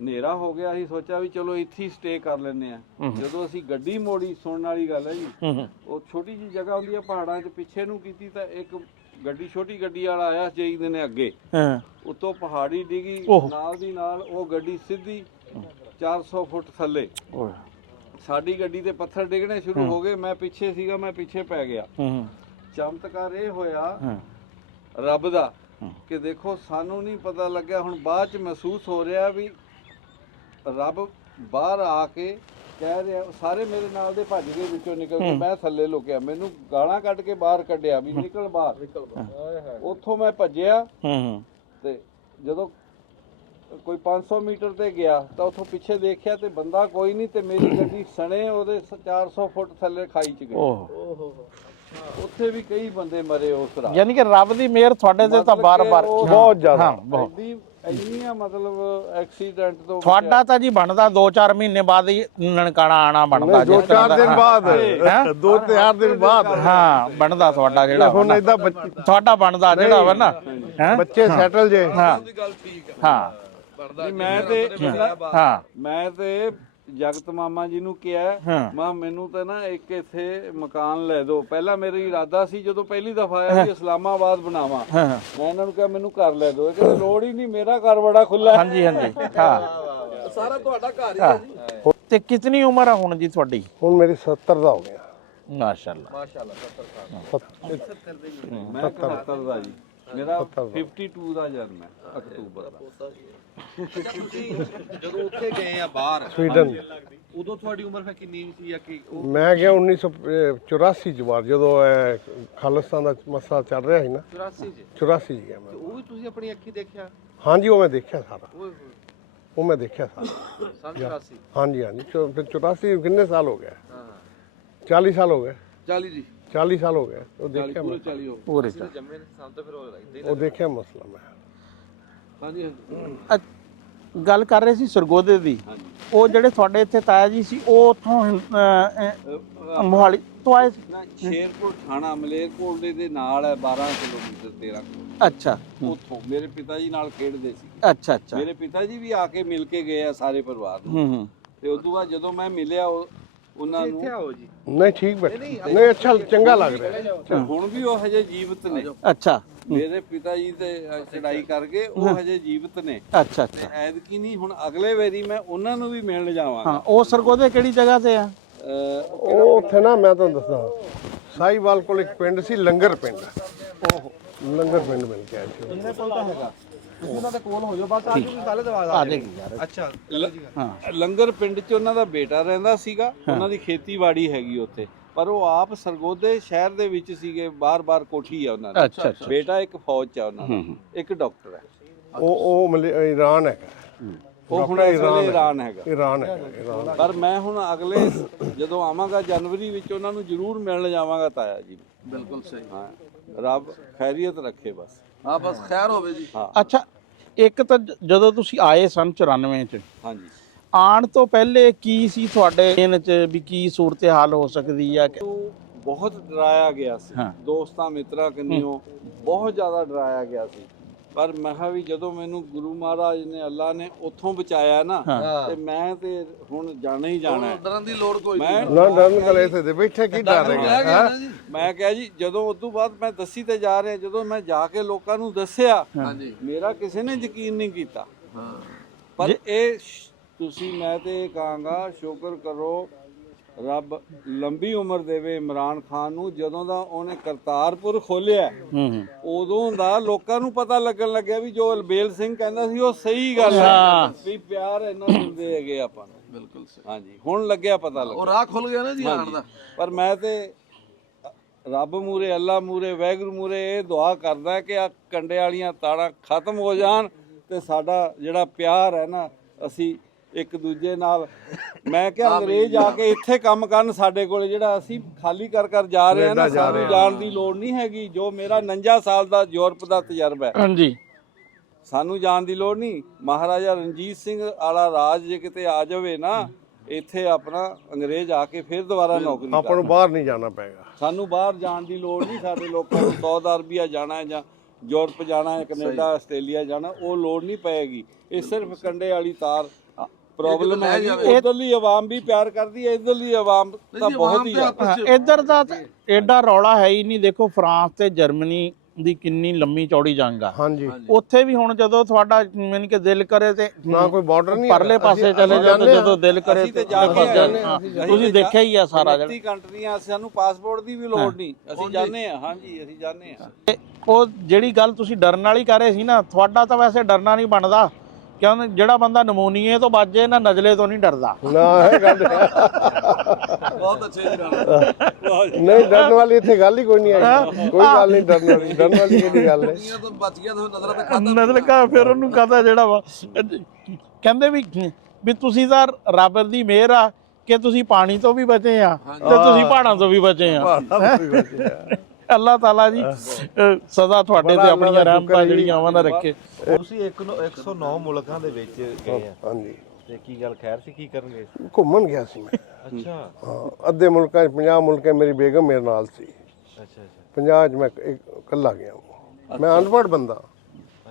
ਹਨੇਰਾ ਹੋ ਗਿਆ, ਅਸੀਂ ਸੋਚਿਆ ਵੀ ਚਲੋ ਇੱਥੇ ਹੀ ਸਟੇ ਕਰ ਲੈਂਦੇ ਆ। ਜਦੋਂ ਅਸੀਂ ਗੱਡੀ ਮੋੜੀ, ਸੁਣਨ ਵਾਲੀ ਗੱਲ ਹੈ ਜੀ, ਹੂੰ ਉਹ ਛੋਟੀ ਜਿਹੀ ਜਗ੍ਹਾ ਹੁੰਦੀ ਆ ਪਹਾੜਾਂ 'ਚ, ਪਿੱਛੇ ਨੂੰ ਕੀਤੀ ਤਾਂ ਇੱਕ ਗੱਡੀ, ਛੋਟੀ ਗੱਡੀ ਵਾਲਾ ਆਇਆ ਜਾਈਦੇ ਨੇ ਅੱਗੇ, ਹਾਂ ਉੱਤੋਂ ਪਹਾੜੀ ਡਿੱਗੀ, ਓਹ। ਨਾਲ ਦੀ ਨਾਲ ਉਹ ਗੱਡੀ ਸਿੱਧੀ 400 ਫੁੱਟ ਥੱਲੇ। ਓਏ ਸਾਡੀ ਗੱਡੀ ਤੇ ਪੱਥਰ ਡਿੱਗਣੇ ਸ਼ੁਰੂ ਹੋ ਗਏ, ਮੈਂ ਪਿੱਛੇ ਸੀਗਾ, ਮੈਂ ਪਿੱਛੇ ਪੈ ਗਿਆ। ਹੂੰ ਚਮਤਕਾਰ ਇਹ ਹੋਇਆ ਹਾਂ ਰੱਬ ਦਾ ਕਿ ਦੇਖੋ ਸਾਨੂੰ ਨਹੀਂ ਪਤਾ ਲੱਗਿਆ, ਹੁਣ ਬਾਅਦ ਚ ਮਹਿਸੂਸ ਹੋ ਰਿਹਾ ਵੀ ਰੱਬ ਬਾਹਰ ਆ ਕੇ ਕਹਿ ਰਿਹਾ, ਸਾਰੇ ਮੇਰੇ ਨਾਲ ਦੇ ਭੱਜ ਗਏ ਵਿੱਚੋਂ ਨਿਕਲ ਕੇ, ਮੈਂ ਥੱਲੇ ਲੁਕਿਆ, ਮੈਨੂੰ ਗਾਲਾਂ ਕੱਢ ਕੇ ਬਾਹਰ ਕੱਢਿਆ ਵੀ ਨਿਕਲ ਬਾਹਰ। ਉੱਥੋਂ ਮੈਂ ਭੱਜਿਆ ਹੂੰ ਤੇ ਜਦੋਂ ਕੋਈ 500 ਮੀਟਰ ਤੇ ਗਿਆ ਤਾਂ ਉੱਥੋਂ ਪਿੱਛੇ ਦੇਖਿਆ ਤੇ ਬੰਦਾ ਕੋਈ ਨਹੀਂ, ਤੇ ਮੇਰੀ ਗੱਡੀ ਸਣੇ ਉਹਦੇ 400 ਫੁੱਟ ਥੱਲੇ ਖਾਈ ਚ ਗਈ। ਓਹ ਉੱਥੇ ਵੀ ਕਈ ਬੰਦੇ ਮਰੇ ਉਸ ਰਾਤ। ਯਾਨੀ ਕਿ ਰੱਬ ਦੀ ਮਿਹਰ ਤੁਹਾਡੇ ਤੇ ਤਾਂ ਬਾਰ-ਬਾਰ ਬਹੁਤ ਜ਼ਿਆਦਾ। ਹਾਂ ਬਹੁਤ। ਇੰਨੀਆਂ ਮਤਲਬ ਐਕਸੀਡੈਂਟ ਤੋਂ ਤੁਹਾਡਾ ਤਾਂ ਜੀ ਬਣਦਾ 2-4 ਮਹੀਨੇ ਬਾਅਦ ਹੀ ਨਨਕਾਣਾ ਆਣਾ ਬਣਦਾ ਜੀ। 2-4 ਦਿਨ ਬਾਅਦ, ਹੈਂ? 2-4 ਦਿਨ ਬਾਅਦ। ਹਾਂ ਬਣਦਾ ਤੁਹਾਡਾ ਜਿਹੜਾ ਵਾ ਹੁਣ ਨਾ, ਏਦਾਂ ਤੁਹਾਡਾ ਬਣਦਾ ਜਿਹੜਾ ਵਾ ਨਾ, ਹੈਂ? ਬੱਚੇ ਸੈਟਲ ਜੇ। ਹਾਂ ਹਾਂ ਮੈਂ ਤੇ ਜਗਤ ਮਾਮਾ ਜੀ ਨੂੰ ਕਿਹਾ, ਹਾਂ। ਮਾਂ ਮੈਨੂੰ ਤਾਂ ਨਾ ਇੱਕ ਇੱਥੇ ਮਕਾਨ ਲੈ ਦਿਓ। ਪਹਿਲਾਂ ਮੇਰਾ ਇਰਾਦਾ ਸੀ ਜਦੋਂ ਪਹਿਲੀ ਦਫਾ ਆਇਆ ਵੀ ਇਸਲਾਮਾਬਾਦ ਬਣਾਵਾਂ, ਹਾਂ ਮੈਂ ਇਹਨਾਂ ਨੂੰ ਕਿਹਾ ਮੈਨੂੰ ਘਰ ਲੈ ਦਿਓ, ਇਹ ਕਹਿੰਦੇ ਲੋੜ ਹੀ ਨਹੀਂ, ਮੇਰਾ ਘਰ ਬੜਾ ਖੁੱਲਾ ਹੈ। ਹਾਂਜੀ ਹਾਂਜੀ ਹਾਂ ਸਾਰਾ ਤੁਹਾਡਾ ਘਰ ਹੀ ਹੈ ਜੀ। ਤੇ ਕਿਤਨੀ ਉਮਰ ਆ ਹੁਣ ਜੀ ਤੁਹਾਡੀ? ਹੁਣ ਮੇਰੀ 70 ਦਾ ਹੋ ਗਿਆ। ਮਾਸ਼ਾਅੱਲਾ ਮਾਸ਼ਾਅੱਲਾ 70 ਸਾਲ। ਮੈਂ 71 ਦਾ ਜੀ, ਮੇਰਾ 52 ਦਾ ਜਨਮ ਹੈ, ਅਕਤੂਬਰ ਦਾ। ਤੁਸੀਂ ਜਦੋਂ ਉੱਥੇ ਗਏ ਆ ਬਾਹਰ, ਸਵੀਡਨ। ਉਦੋਂ ਤੁਹਾਡੀ ਉਮਰ ਫਿਰ ਕਿੰਨੀ ਸੀ ਜਾਂ ਕਿ ਉਹ ਮੈਂ ਗਿਆ 1984 ਚ ਬਾਅਦ, ਜਦੋਂ ਖਾਲਿਸਤਾਨ ਦਾ ਮਸਲਾ ਚੱਲ ਰਿਹਾ ਸੀ ਨਾ, 84 ਚ? 84 ਚ ਗਿਆ ਮੈਂ। ਉਹ ਵੀ ਤੁਸੀਂ ਆਪਣੀ ਅੱਖੀ ਦੇਖਿਆ? ਹਾਂਜੀ ਉਹ ਮੈਂ ਦੇਖਿਆ ਸਾਰਾ, ਓਏ ਹੋਏ, ਉਹ ਮੈਂ ਦੇਖਿਆ ਸਾਰਾ। ਸੰਨ 84? ਹਾਂਜੀ ਹਾਂਜੀ। ਫਿਰ 84 ਕਿੰਨੇ ਸਾਲ ਹੋ ਗਏ? ਹਾਂ 40 ਸਾਲ ਹੋ ਗਏ। 40 ਜੀ? 40 ਸਾਲ ਹੋ ਗਏ। ਉਹ ਦੇਖਿਆ ਮੈਂ, 40 ਹੋ ਪੂਰੇ ਤੁਸੀਂ ਜੰਮੇ ਨੇ ਸਾਨੂੰ ਤਾਂ ਫਿਰ ਉਹ ਲੱਗਦੇ ਉਹ ਦੇਖਿਆ ਮਸਲਾ ਮੈਂ। ਹਾਂਜੀ ਗੱਲ ਕਰ ਰਹੇ ਸੀ ਸਰਗੋਦੇ ਦੀ। ਉਹ ਜਿਹੜੇ ਤੁਹਾਡੇ ਇੱਥੇ ਤਾਇਆ ਜੀ ਸੀ, ਉਹ ਉੱਥੋਂ ਮੋਹਾਲੀ ਤੋਂ ਆਏ ਸੀ? ਨਾ ਸ਼ੇਰਪੁਰ ਥਾਣਾ ਮਲੇਰਕੋਟਲੇ ਦੇ ਨਾਲ ਹੈ, 12 ਕਿਲੋਮੀਟਰ 13 ਕਿਲੋਮੀਟਰ ਅੱਛਾ ਉੱਥੋਂ ਮੇਰੇ ਪਿਤਾ ਜੀ ਨਾਲ ਖੇਡਦੇ ਸੀ। ਅੱਛਾ ਅੱਛਾ ਮੇਰੇ ਪਿਤਾ ਜੀ ਵੀ ਆ ਕੇ ਮਿਲ ਕੇ ਗਏ ਆ ਸਾਰੇ ਪਰਿਵਾਰ ਨੂੰ। ਹੂੰ ਤੇ ਉਦੋਂ ਬਾਅਦ ਜਦੋਂ ਮੈਂ ਮਿਲਿਆ ਉਹਨਾਂ ਨੂੰ, ਆਓ ਜੀ। ਨਹੀਂ ਠੀਕ ਬੈਠੇ, ਨਹੀਂ ਅੱਛਾ ਚੰਗਾ ਲੱਗ ਰਿਹਾ। ਤੇ ਹੁਣ ਵੀ ਉਹ ਹਜੇ ਜੀਵਤ ਨੇ। ਅੱਛਾ ਮੇਰੇ ਪਿਤਾ ਜੀ ਤੇ ਚੜਾਈ ਕਰ ਗਏ, ਉਹ ਹਜੇ ਜੀਵਤ ਨੇ। ਅੱਛਾ ਤੇ ਅੱਛਾ ਐਤਕੀ ਨਹੀਂ, ਹੁਣ ਅਗਲੇ ਵਾਰੀ ਮੈਂ ਉਹਨਾਂ ਨੂੰ ਵੀ ਮਿਲਣ ਜਾਵਾਂਗਾ। ਹਾਂ ਉਹ ਸਰਗੋਦੇ ਕਿਹੜੀ ਜਗ੍ਹਾ ਤੇ ਆ? ਉਹ ਉੱਥੇ ਨਾ ਮੈਂ ਤੁਹਾਨੂੰ ਦੱਸਦਾ, ਸਾਈਵਾਲ ਕੋਲ ਇੱਕ ਪਿੰਡ ਸੀ, ਲੰਗਰ ਪਿੰਡ। ਉਹ ਲੰਗਰ ਪਿੰਡ ਮਿਲ ਕੇ ਆਇਆ ਸੀ। ਮੇਰੇ ਕੋਲ ਤਾਂ ਹੈਗਾ, ਤੁਸੀਂ ਉਹਨਾਂ ਦੇ ਕੋਲ ਹੋ ਜਾਓ ਬਸ, ਆ ਜੂਗੀ ਗੱਲ ਦਵਾ ਆ ਜਾਏਗੀ ਯਾਰ। ਅੱਛਾ ਹਾਂ ਲੰਗਰ ਪਿੰਡ 'ਚ ਉਹਨਾਂ ਦਾ ਬੇਟਾ ਰਹਿੰਦਾ ਸੀਗਾ, ਉਹਨਾਂ ਦੀ ਖੇਤੀਬਾੜੀ ਹੈਗੀ ਉੱਥੇ, ਪਰ ਉਹ ਆਪ ਸਰਗੋਦੇ ਸ਼ਹਿਰ ਦੇ ਵਿੱਚ ਸੀਗੇ, ਬਾਰ-ਬਾਰ ਕੋਠੀ ਆ ਉਹਨਾਂ ਦੀ। ਅੱਛਾ ਅੱਛਾ ਬੇਟਾ ਇੱਕ ਫੌਜ 'ਚ ਆ ਉਹਨਾਂ ਦਾ, ਇੱਕ ਡਾਕਟਰ ਹੈ। ਉਹ ਈਰਾਨ ਹੈਗਾ। ਉਹ ਹੁਣ ਇਸ ਵੇਲੇ ਈਰਾਨ ਹੈਗਾ। ਈਰਾਨ ਹੈਗਾ, ਈਰਾਨ। ਪਰ ਮੈਂ ਹੁਣ ਅਗਲੇ ਜਦੋਂ ਆਵਾਂਗਾ ਜਨਵਰੀ ਵਿੱਚ ਉਹਨਾਂ ਨੂੰ ਜ਼ਰੂਰ ਮਿਲਣ ਜਾਵਾਂਗਾ ਤਾਇਆ ਜੀ। ਬਿਲਕੁਲ ਸਹੀ। ਹਾਂ ਰੱਬ ਖੈਰੀਅਤ ਰੱਖੇ ਬਸ। ਹਾਂ ਬਸ ਖੈਰ ਹੋਵੇ ਜੀ। ਅੱਛਾ, ਇੱਕ ਤਾਂ ਜਦੋਂ ਤੁਸੀਂ ਆਏ ਸਨ 94 ਚ, ਹਾਂਜੀ, ਆਉਣ ਤੋਂ ਪਹਿਲੇ ਕੀ ਸੀ ਤੁਹਾਡੇ ਦਿਨ ਚ ਵੀ ਕੀ ਸੂਰਤ ਹਾਲ ਹੋ ਸਕਦੀ ਆ? ਉਹ ਬਹੁਤ ਡਰਾਇਆ ਗਿਆ ਸੀ, ਹਾਂ। ਦੋਸਤਾਂ ਮਿੱਤਰਾਂ ਕੰਨਿਓ ਬਹੁਤ ਜ਼ਿਆਦਾ ਡਰਾਇਆ ਗਿਆ ਸੀ। ਪਰ ਮੈਂ ਕਿਹਾ ਵੀ ਜਦੋਂ ਮੈਨੂੰ ਗੁਰੂ ਮਹਾਰਾਜ ਨੇ ਅੱਲਾ ਨੇ ਉੱਥੋਂ ਬਚਾਇਆ ਨਾ, ਤੇ ਮੈਂ ਤੇ ਹੁਣ ਜਾਣਾ ਹੀ ਜਾਣਾ ਹੈ। ਡਰਨ ਦੀ ਲੋੜ ਕੋਈ ਮੈਂ ਨਹੀਂ। ਨਾ ਡਰਨ ਕਲੇ ਤੇ ਬੈਠੇ ਕੀ ਡਰ ਰਹਿ ਰਿਹਾ ਗਿਆ ਨਾ ਜੀ। ਮੈਂ ਕਿਹਾ ਜੀ ਜਦੋਂ ਉਸ ਤੋਂ ਬਾਅਦ ਮੈਂ ਦੱਸੀ ਤੇ ਜਾ ਰਿਹਾ, ਜਦੋਂ ਮੈਂ ਜਾ ਕੇ ਲੋਕਾਂ ਨੂੰ ਦੱਸਿਆ, ਹਾਂਜੀ ਮੇਰਾ ਕਿਸੇ ਨੇ ਯਕੀਨ ਨਹੀਂ ਕੀਤਾ। ਹਾਂ ਪਰ ਇਹ ਤੁਸੀਂ, ਮੈਂ ਤੇ ਇਹ ਕਹਾਂਗਾ ਸ਼ੁਕਰ ਕਰੋ ਰੱਬ ਲੰਬੀ ਉਮਰ ਦੇਵੇ ਇਮਰਾਨ ਖਾਨ ਨੂੰ। ਜਦੋਂ ਦਾ ਉਹਨੇ ਕਰਤਾਰਪੁਰ ਖੋਲਿਆ, ਉਦੋਂ ਦਾ ਲੋਕਾਂ ਨੂੰ ਪਤਾ ਲੱਗਣ ਲੱਗਿਆ ਵੀ ਜੋ ਅਲਬੇਲ ਸਿੰਘ ਕਹਿੰਦਾ ਸੀ ਉਹ ਸਹੀ ਗੱਲ ਹੈ, ਵੀ ਪਿਆਰ ਇਹਨਾਂ ਦਿੰਦੇ ਹੈਗੇ ਆਪਾਂ ਨੂੰ। ਬਿਲਕੁਲ ਸਹੀ। ਹਾਂਜੀ, ਹੁਣ ਲੱਗਿਆ ਪਤਾ ਉਹ ਲੱਗਾ। ਰਾਹ ਖੁੱਲ ਗਿਆ ਨਾ ਜੀ ਆਣ ਦਾ। ਪਰ ਮੈਂ ਤੇ ਰੱਬ ਮੂਰੇ, ਅੱਲਾ ਮੂਰੇ, ਵਾਹਿਗੁਰੂ ਮੂਰੇ ਇਹ ਦੁਆ ਕਰਦਾ ਕਿ ਆ ਕੰਡੇ ਵਾਲੀਆਂ ਤਾੜਾਂ ਖਤਮ ਹੋ ਜਾਣ ਤੇ ਸਾਡਾ ਜਿਹੜਾ ਪਿਆਰ ਹੈ ਨਾ, ਅਸੀਂ ਇੱਕ ਦੂਜੇ ਨਾਲ, ਮੈਂ ਕਿਹਾ ਅੰਗਰੇਜ਼ ਆ ਕੇ ਇੱਥੇ ਕੰਮ ਕਰਨ ਸਾਡੇ ਕੋਲ, ਜਿਹੜਾ ਅਸੀਂ ਖਾਲੀ ਕਰ ਜਾ ਰਹੇ ਹਾਂ ਨਾ, ਸਾਨੂੰ ਜਾਣ ਦੀ ਲੋੜ ਨਹੀਂ ਹੈਗੀ। ਜੋ ਮੇਰਾ 49 ਸਾਲ ਦਾ ਯੂਰਪ ਦਾ ਤਜਰਬਾ ਹੈ, ਹਾਂਜੀ, ਸਾਨੂੰ ਜਾਣ ਦੀ ਲੋੜ ਨਹੀਂ। ਮਹਾਰਾਜਾ ਰਣਜੀਤ ਸਿੰਘ ਵਾਲਾ ਰਾਜ ਜੇ ਕਿਤੇ ਆ ਜਾਵੇ ਨਾ ਇੱਥੇ, ਆਪਣਾ ਅੰਗਰੇਜ਼ ਆ ਕੇ ਫਿਰ ਦੁਬਾਰਾ ਨੌਕਰੀ ਆਪਾਂ ਨੂੰ ਬਾਹਰ ਨਹੀਂ ਜਾਣਾ ਪਏਗਾ। ਸਾਨੂੰ ਬਾਹਰ ਜਾਣ ਦੀ ਲੋੜ ਨਹੀਂ। ਸਾਡੇ ਲੋਕਾਂ ਨੂੰ ਸਾਊਦੀ ਅਰਬੀਆ ਜਾਣਾ ਹੈ ਜਾਂ ਯੂਰਪ ਜਾਣਾ ਹੈ, ਕੈਨੇਡਾ, ਆਸਟ੍ਰੇਲੀਆ ਜਾਣਾ, ਉਹ ਲੋੜ ਨਹੀਂ ਪਏਗੀ। ਇਹ ਸਿਰਫ ਕੰਡੇ ਵਾਲੀ ਤਾਰ ਪ੍ਰੋਬਲਮ ਹੈ। ਉਧਰਲੀ ਆਵਾਮ ਵੀ ਪਿਆਰ ਕਰਦੀ ਹੈ, ਇਧਰਲੀ ਆਵਾਮ ਤਾਂ ਬਹੁਤ ਹੀ ਆ। ਇੱਧਰ ਦਾ ਤਾਂ ਐਡਾ ਰੌਲਾ ਹੈ ਹੀ ਨਹੀਂ। ਦੇਖੋ ਫਰਾਂਸ ਤੇ ਜਰਮਨੀ ਦੀ ਕਿੰਨੀ ਲੰਮੀ ਚੌੜੀ ਜੰਗ ਆ, ਹਾਂਜੀ, ਉੱਥੇ ਵੀ ਹੁਣ ਜਦੋਂ ਤੁਹਾਡਾ ਮੈਨੂੰ ਕਿ ਦਿਲ ਕਰੇ ਤੇ ਨਾ ਕੋਈ ਬਾਰਡਰ ਨਹੀਂ, ਪਰਲੇ ਪਾਸੇ ਚਲੇ ਜਾਓ, ਜਦੋਂ ਦਿਲ ਕਰੇ ਅਸੀਂ ਤੇ ਜਾ ਕੇ ਤੁਸੀਂ ਦੇਖਿਆ ਹੀ ਆ ਸਾਰਾ ਜਿਹੜਾ। 30 ਕੰਟਰੀਆਂ, ਸਾਨੂੰ ਪਾਸਪੋਰਟ ਦੀ ਵੀ ਲੋੜ ਨਹੀਂ, ਅਸੀਂ ਜਾਂਦੇ ਆ। ਹਾਂਜੀ, ਅਸੀਂ ਜਾਂਦੇ ਆ। ਤੇ ਉਹ ਜਿਹੜੀ ਗੱਲ ਤੁਸੀਂ ਡਰਨ ਵਾਲੀ ਕਰ ਰਹੇ ਸੀ ਨਾ, ਤੁਹਾਡਾ ਤਾਂ ਵੈਸੇ ਡਰਨਾ ਨਹੀਂ ਬਣਦਾ, ਕਿਉਂ? ਜਿਹੜਾ ਬੰਦਾ ਨਮੂਨੀਏ ਤੋਂ ਬਚ ਜਾਏ ਨਾ, ਨਜ਼ਲੇ ਤੋਂ ਨਹੀਂ ਡਰਦਾ। ਨਾ ਇਹ ਗੱਲ ਬਹੁਤ ਅੱਛੇ ਜੀ ਨਾਲ। ਨਹੀਂ, ਡਰਨ ਵਾਲੀ ਇੱਥੇ ਗੱਲ ਹੀ ਕੋਈ ਨਹੀਂ ਆਈ। ਕੋਈ ਗੱਲ ਨਹੀਂ ਡਰਨ ਵਾਲੀ। ਡਰਨ ਵਾਲੀ ਕਿਹੜੀ ਗੱਲ ਹੈ? ਦੁਨੀਆ ਤੋਂ ਬਚ ਗਿਆ ਤਾਂ ਨਜ਼ਰ ਤੇ ਖਾਦਾ ਨਜ਼ਰ ਕਾ ਫਿਰ ਉਹਨੂੰ ਕਹਦਾ ਜਿਹੜਾ ਵਾ, ਕਹਿੰਦੇ ਵੀ ਤੁਸੀਂ ਤਾਂ ਰੱਬ ਦੀ ਮਿਹਰ ਆ ਕਿ ਤੁਸੀਂ ਪਾਣੀ ਤੋਂ ਵੀ ਬਚੇ ਆ ਤੇ ਤੁਸੀਂ ਪਹਾੜਾਂ ਤੋਂ ਵੀ ਬਚੇ ਆ। ਅੱਲਾਹ ਤਾਲਾ ਜੀ ਸਦਾ ਤੁਹਾਡੇ ਤੇ ਆਪਣੀਆਂ ਰਹਿਮਤਾਂ ਜਿਹੜੀਆਂ ਉਹਨਾਂ ਦਾ ਰੱਖੇ। ਤੁਸੀਂ 109 ਮੁਲਕਾਂ ਦੇ ਵਿੱਚ ਗਏ ਆ, ਹਾਂਜੀ, ਤੇ ਕੀ ਗੱਲ ਖੈਰ ਸੀ? ਕੀ ਕਰਨਗੇ? ਘੁੰਮਣ ਗਿਆ ਸੀ ਮੈਂ। ਅੱਛਾ ਹਾਂ, ਅੱਧੇ ਮੁਲਕਾਂ 'ਚ 50 ਮੁਲਕਾਂ ਮੇਰੀ ਬੇਗਮ ਮੇਰੇ ਨਾਲ ਸੀ। ਅੱਛਾ ਅੱਛਾ 50 'ਚ ਮੈਂ ਇਕੱਲਾ ਗਿਆ। ਮੈਂ ਅਨਪੜ੍ਹ ਬੰਦਾ।